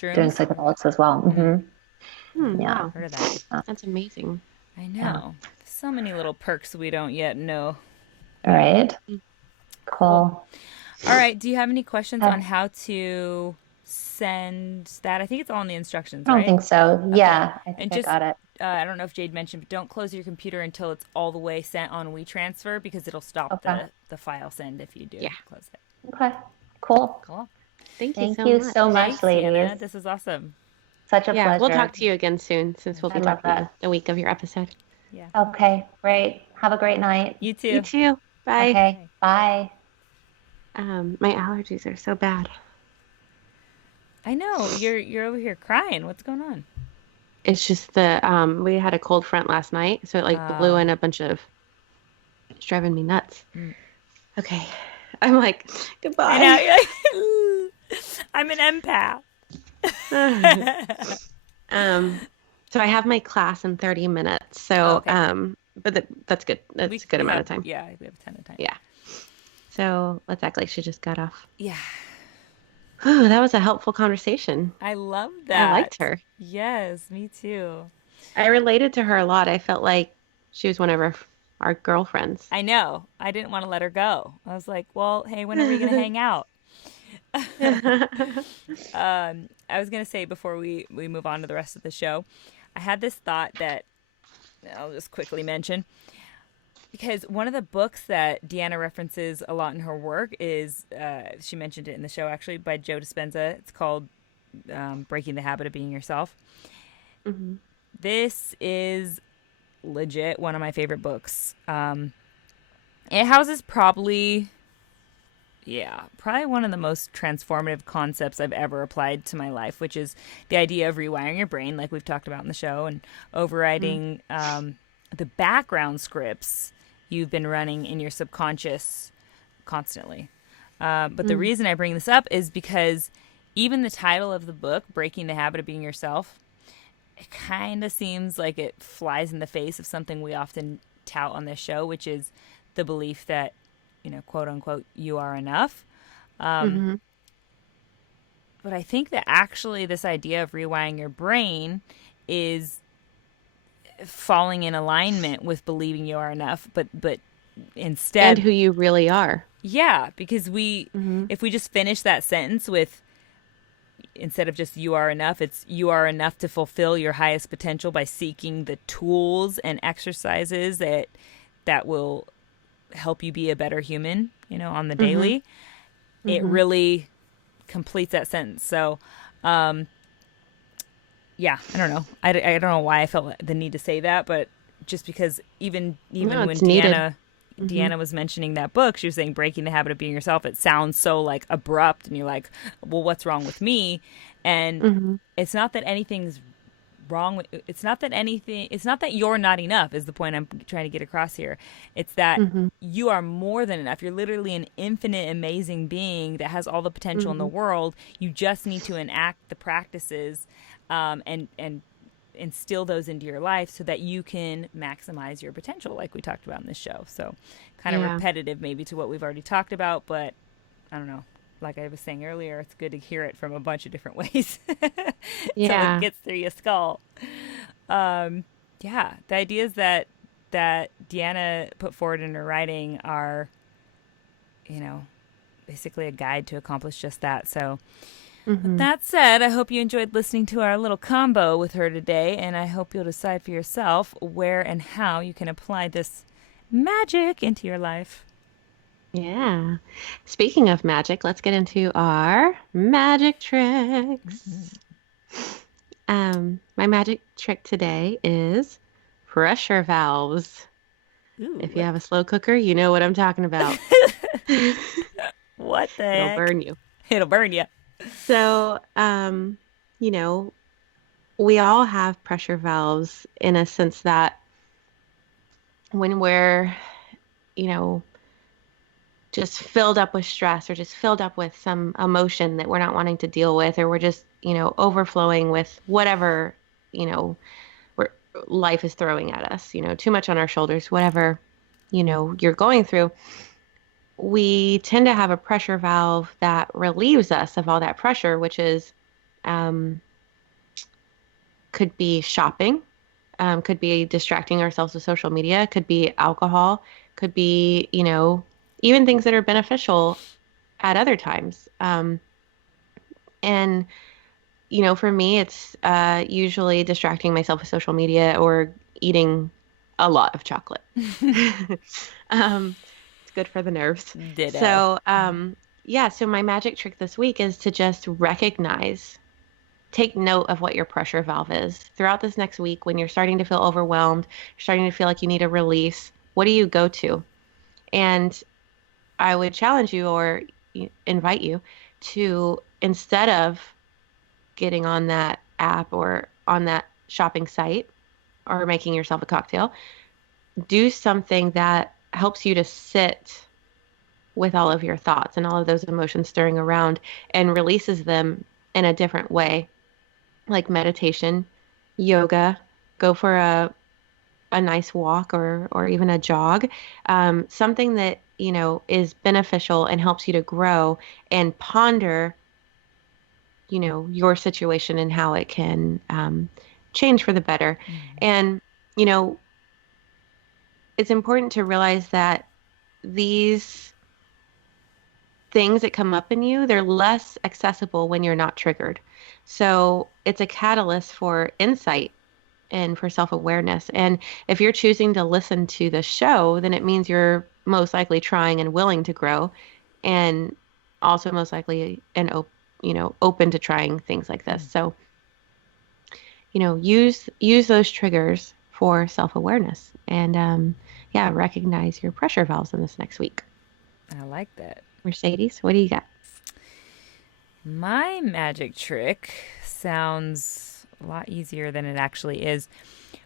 doing psychedelics as well. Mm-hmm. Yeah. Wow. Heard of that. That's amazing. I know. So many little perks we don't yet know. All right. Cool. All right. Do you have any questions on how to send that? I think it's all in the instructions, I don't right? think so. Okay. Yeah, I think And I just, got it. I don't know if Jade mentioned, but don't close your computer until it's all the way sent on WeTransfer because it'll stop the file send if you do close it. Okay. Cool. Cool. Thank you Thank you much. so much, Thanks, ladies. Deanna. This is awesome. Such a Yeah, we'll pleasure. talk to you again soon since we'll I be love talking that. the week of your episode. Yeah. Okay, great. Have a great night. You You too. too. Bye. Okay, Bye. bye. My allergies are so bad. I know you're over here crying. What's going on? It's just we had a cold front last night, so it like blew Oh. in a bunch of. It's driving me nuts. Mm. Okay, I'm like I know. goodbye. You're like, I'm an empath. So I have my class in 30 minutes. Oh, So okay. but that's good. That's a good We amount have of time. yeah, we have a ton of time. Yeah. So let's act like she just got off. Yeah. Oh, that was a helpful conversation. I love I that. liked her. Yes, me too. I related to her a lot. I felt like she was one of our girlfriends. I know. I didn't want to let her go. I was like, well, hey, when are we going to hang out? I was going to say before we move on to the rest of the show, I had this thought that I'll just quickly mention because one of the books that Deanna references a lot in her work is, she mentioned it in the show actually, by Joe Dispenza. It's called Breaking the Habit of Being Yourself. Hmm. This is legit one of my favorite books. It houses probably one of the most transformative concepts I've ever applied to my life, which is the idea of rewiring your brain, like we've talked about in the show, and overriding the background scripts you've been running in your subconscious constantly. But the reason I bring this up is because even the title of the book, Breaking the Habit of Being Yourself, it kind of seems like it flies in the face of something we often tout on this show, which is the belief that, quote unquote, you are enough. Hmm. But I think that actually this idea of rewiring your brain is falling in alignment with believing you are enough, but And instead, who you really are. yeah, because Hmm. if we just finish that sentence with, instead of just you are enough, it's you are enough to fulfill your highest potential by seeking the tools and exercises that will help you be a better human, on the Hmm. daily. It Hmm. really completes that sentence. So, yeah, I don't know. I don't know why I felt the need to say that, but just because No, even when it's needed. Hmm. Deanna was mentioning that book, she was saying breaking the habit of being yourself. It sounds so like abrupt, and you're like, well, what's wrong with me? And Hmm. it's not that anything's wrong with it's not that you're not enough is the point I'm trying to get across here. It's that Hmm. you are more than enough. You're literally an infinite amazing being that has all the potential in the Hmm. world. You just need to enact the practices, and instill those into your life so that you can maximize your potential, like we talked about in this show. So kind of Yeah. repetitive maybe to what we've already talked about, but I don't know, like I was saying earlier, it's good to hear it from a bunch of different ways till it Yeah. gets through your skull. Yeah, the ideas that Deanna put forward in her writing are, you know, basically a guide to accomplish just that. So, with Hmm. that said, I hope you enjoyed listening to our little combo with her today, and I hope you'll decide for yourself where and how you can apply this magic into your life. Yeah. Speaking of magic, let's get into our magic tricks. My magic trick today is pressure valves. If you Ooh, have a slow cooker, you know what I'm talking about. what the It'll heck? burn you. It'll burn you. So, you know, we all have pressure valves in a sense that when we're, you know, just filled up with stress or just filled up with some emotion that we're not wanting to deal with, or we're just, overflowing with whatever, you know, we're, life is throwing at us, too much on our shoulders, whatever, you're going through, we tend to have a pressure valve that relieves us of all that pressure, which is, um, could be shopping, could be distracting ourselves with social media, could be alcohol, could be, even things that are beneficial at other times. And, for me, it's usually distracting myself with social media or eating a lot of chocolate. um, it's good for the nerves. Ditto. So, yeah, so my magic trick this week is to just recognize take note of what your pressure valve is. Throughout this next week, when you're starting to feel overwhelmed, you're starting to feel like you need a release, what do you go to? And I would challenge you or invite you to, instead of getting on that app or on that shopping site or making yourself a cocktail, do something that helps you to sit with all of your thoughts and all of those emotions stirring around and releases them in a different way, like meditation, yoga, go for a nice walk or even a jog, something that, is beneficial and helps you to grow and ponder, your situation and how it can change for the better. And, you know, it's important to realize that these things that come up in you, they're less accessible when you're not triggered. So it's a catalyst for insight and for self-awareness. And if you're choosing to listen to the show, then it means you're most likely trying and willing to grow, and also most likely open to trying things like this. So, use those triggers for self-awareness, and recognize your pressure valves in this next week. I like that. Mercedes, what do you got? My magic trick sounds a lot easier than it actually is.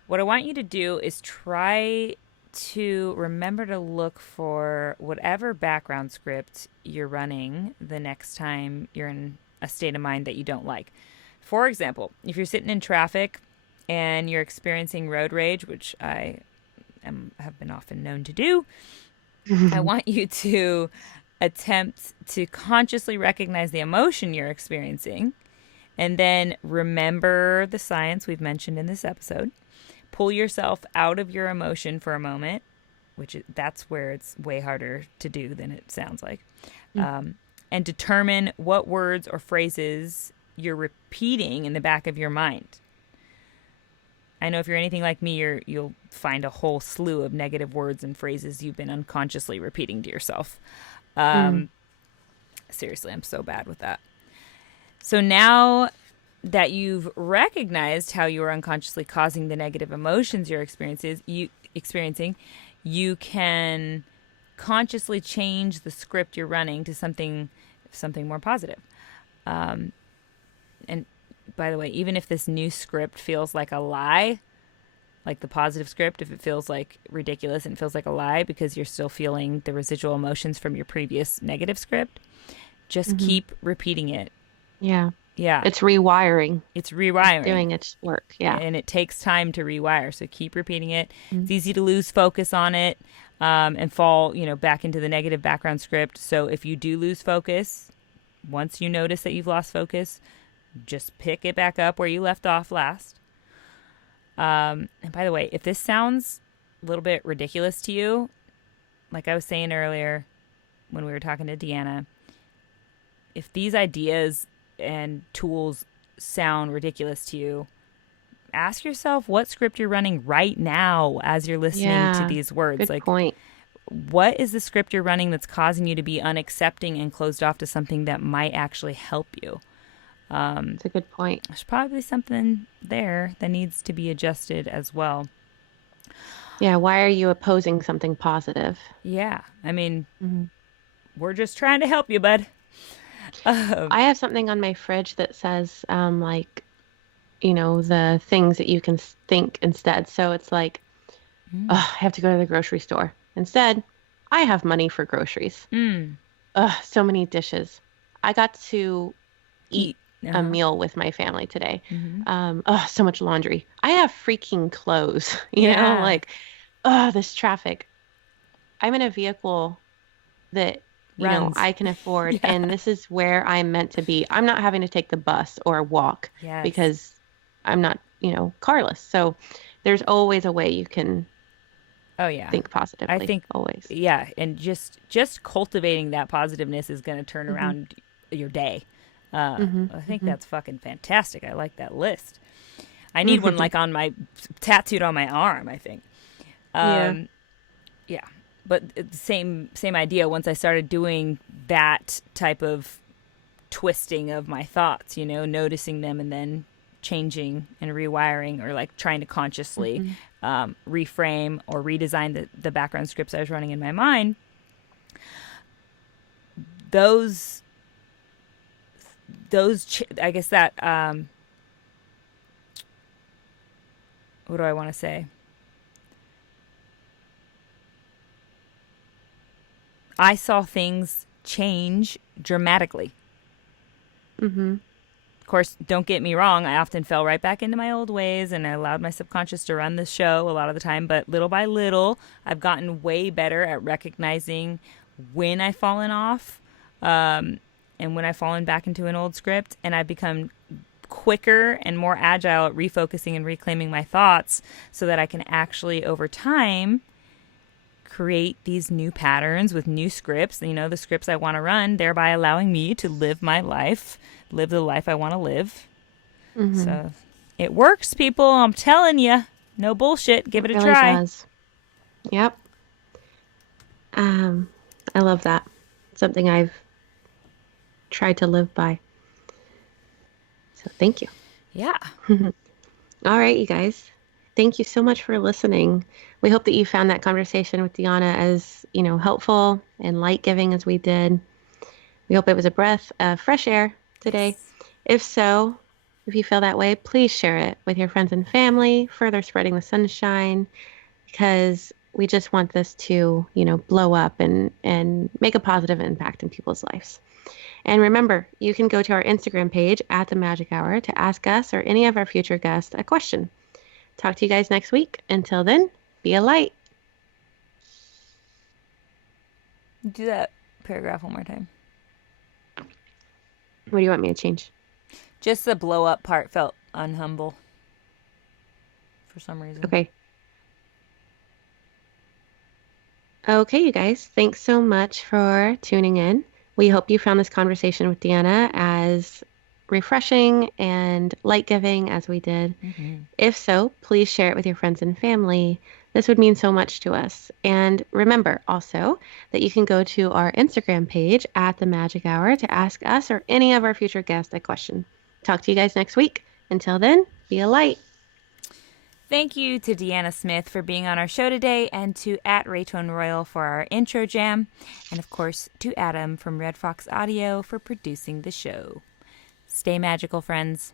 What I want you to do is try to remember to look for whatever background script you're running the next time you're in a state of mind that you don't like. For example, if you're sitting in traffic and you're experiencing road rage, which I have been often known to do, I want you to attempt to consciously recognize the emotion you're experiencing, and then remember the science we've mentioned in this episode. Pull yourself out of your emotion for a moment, that's where it's way harder to do than it sounds like, and determine what words or phrases you're repeating in the back of your mind. I know if you're anything like me, you'll find a whole slew of negative words and phrases you've been unconsciously repeating to yourself. Seriously, I'm so bad with that. So now that you've recognized how you are unconsciously causing the negative emotions you're experiencing, you can consciously change the script you're running to something more positive. And by the way, even if this new script feels like a lie, like the positive script, if it feels like ridiculous and feels like a lie because you're still feeling the residual emotions from your previous negative script, just keep repeating it. Yeah. Yeah. It's rewiring. It's rewiring. It's doing its work. Yeah. And it takes time to rewire. So keep repeating it. It's easy to lose focus on it and fall, back into the negative background script. So if you do lose focus, once you notice that you've lost focus, just pick it back up where you left off last. And by the way, if this sounds a little bit ridiculous to you, like I was saying earlier when we were talking to Deanna, if these ideas and tools sound ridiculous to you, ask yourself what script you're running right now as you're listening to these words. Good point. What is the script you're running that's causing you to be unaccepting and closed off to something that might actually help you? That's a good point. There's probably something there that needs to be adjusted as well. Yeah, why are you opposing something positive? Yeah, I mean, we're just trying to help you, bud. I have something on my fridge that says, the things that you can think instead. So it's like, I have to go to the grocery store. Instead, I have money for groceries. So many dishes. I got to eat a meal with my family today. So much laundry. I have freaking clothes, this traffic. I'm in a vehicle that, I can afford, and this is where I'm meant to be. I'm not having to take the bus or walk because I'm not, carless. So there's always a way you can think positively. I think always. Yeah. And just cultivating that positiveness is going to turn around your day. I think that's fucking fantastic. I like that list. I need one tattooed on my arm, I think. Yeah. But the same idea. Once I started doing that type of twisting of my thoughts, noticing them and then changing and rewiring, or like trying to consciously reframe or redesign the background scripts I was running in my mind. Those I guess that what do I want to say? I saw things change dramatically. Mm-hmm. Of course, don't get me wrong, I often fell right back into my old ways, and I allowed my subconscious to run the show a lot of the time, but little by little, I've gotten way better at recognizing when I've fallen off, and when I've fallen back into an old script, and I've become quicker and more agile at refocusing and reclaiming my thoughts so that I can actually, over time, create these new patterns with new scripts, the scripts I want to run, thereby allowing me to live my life, live the life I want to live. Mm-hmm. So it works, people. I'm telling you. No bullshit. Give it a try. It does. Yep. I love that. Something I've tried to live by. So thank you. Yeah. All right, you guys. Thank you so much for listening. We hope that you found that conversation with Deanna as, helpful and light-giving as we did. We hope it was a breath of fresh air today. Yes. If so, if you feel that way, please share it with your friends and family, further spreading the sunshine, because we just want this to, blow up and make a positive impact in people's lives. And remember, you can go to our Instagram page at The Magic Hour to ask us or any of our future guests a question. Talk to you guys next week. Until then, be a light. Do that paragraph one more time. What do you want me to change? Just the blow up part felt unhumble for some reason. Okay, you guys. Thanks so much for tuning in. We hope you found this conversation with Deanna as refreshing and light-giving as we did. Mm-hmm. If so, please share it with your friends and family. This would mean so much to us. And remember also that you can go to our Instagram page at The Magic Hour to ask us or any of our future guests a question. Talk to you guys next week. Until then, be a light. Thank you to Deanna Smith for being on our show today, and to @RayToneRoyal for our intro jam, and of course to Adam from Red Fox Audio for producing the show. Stay magical, friends.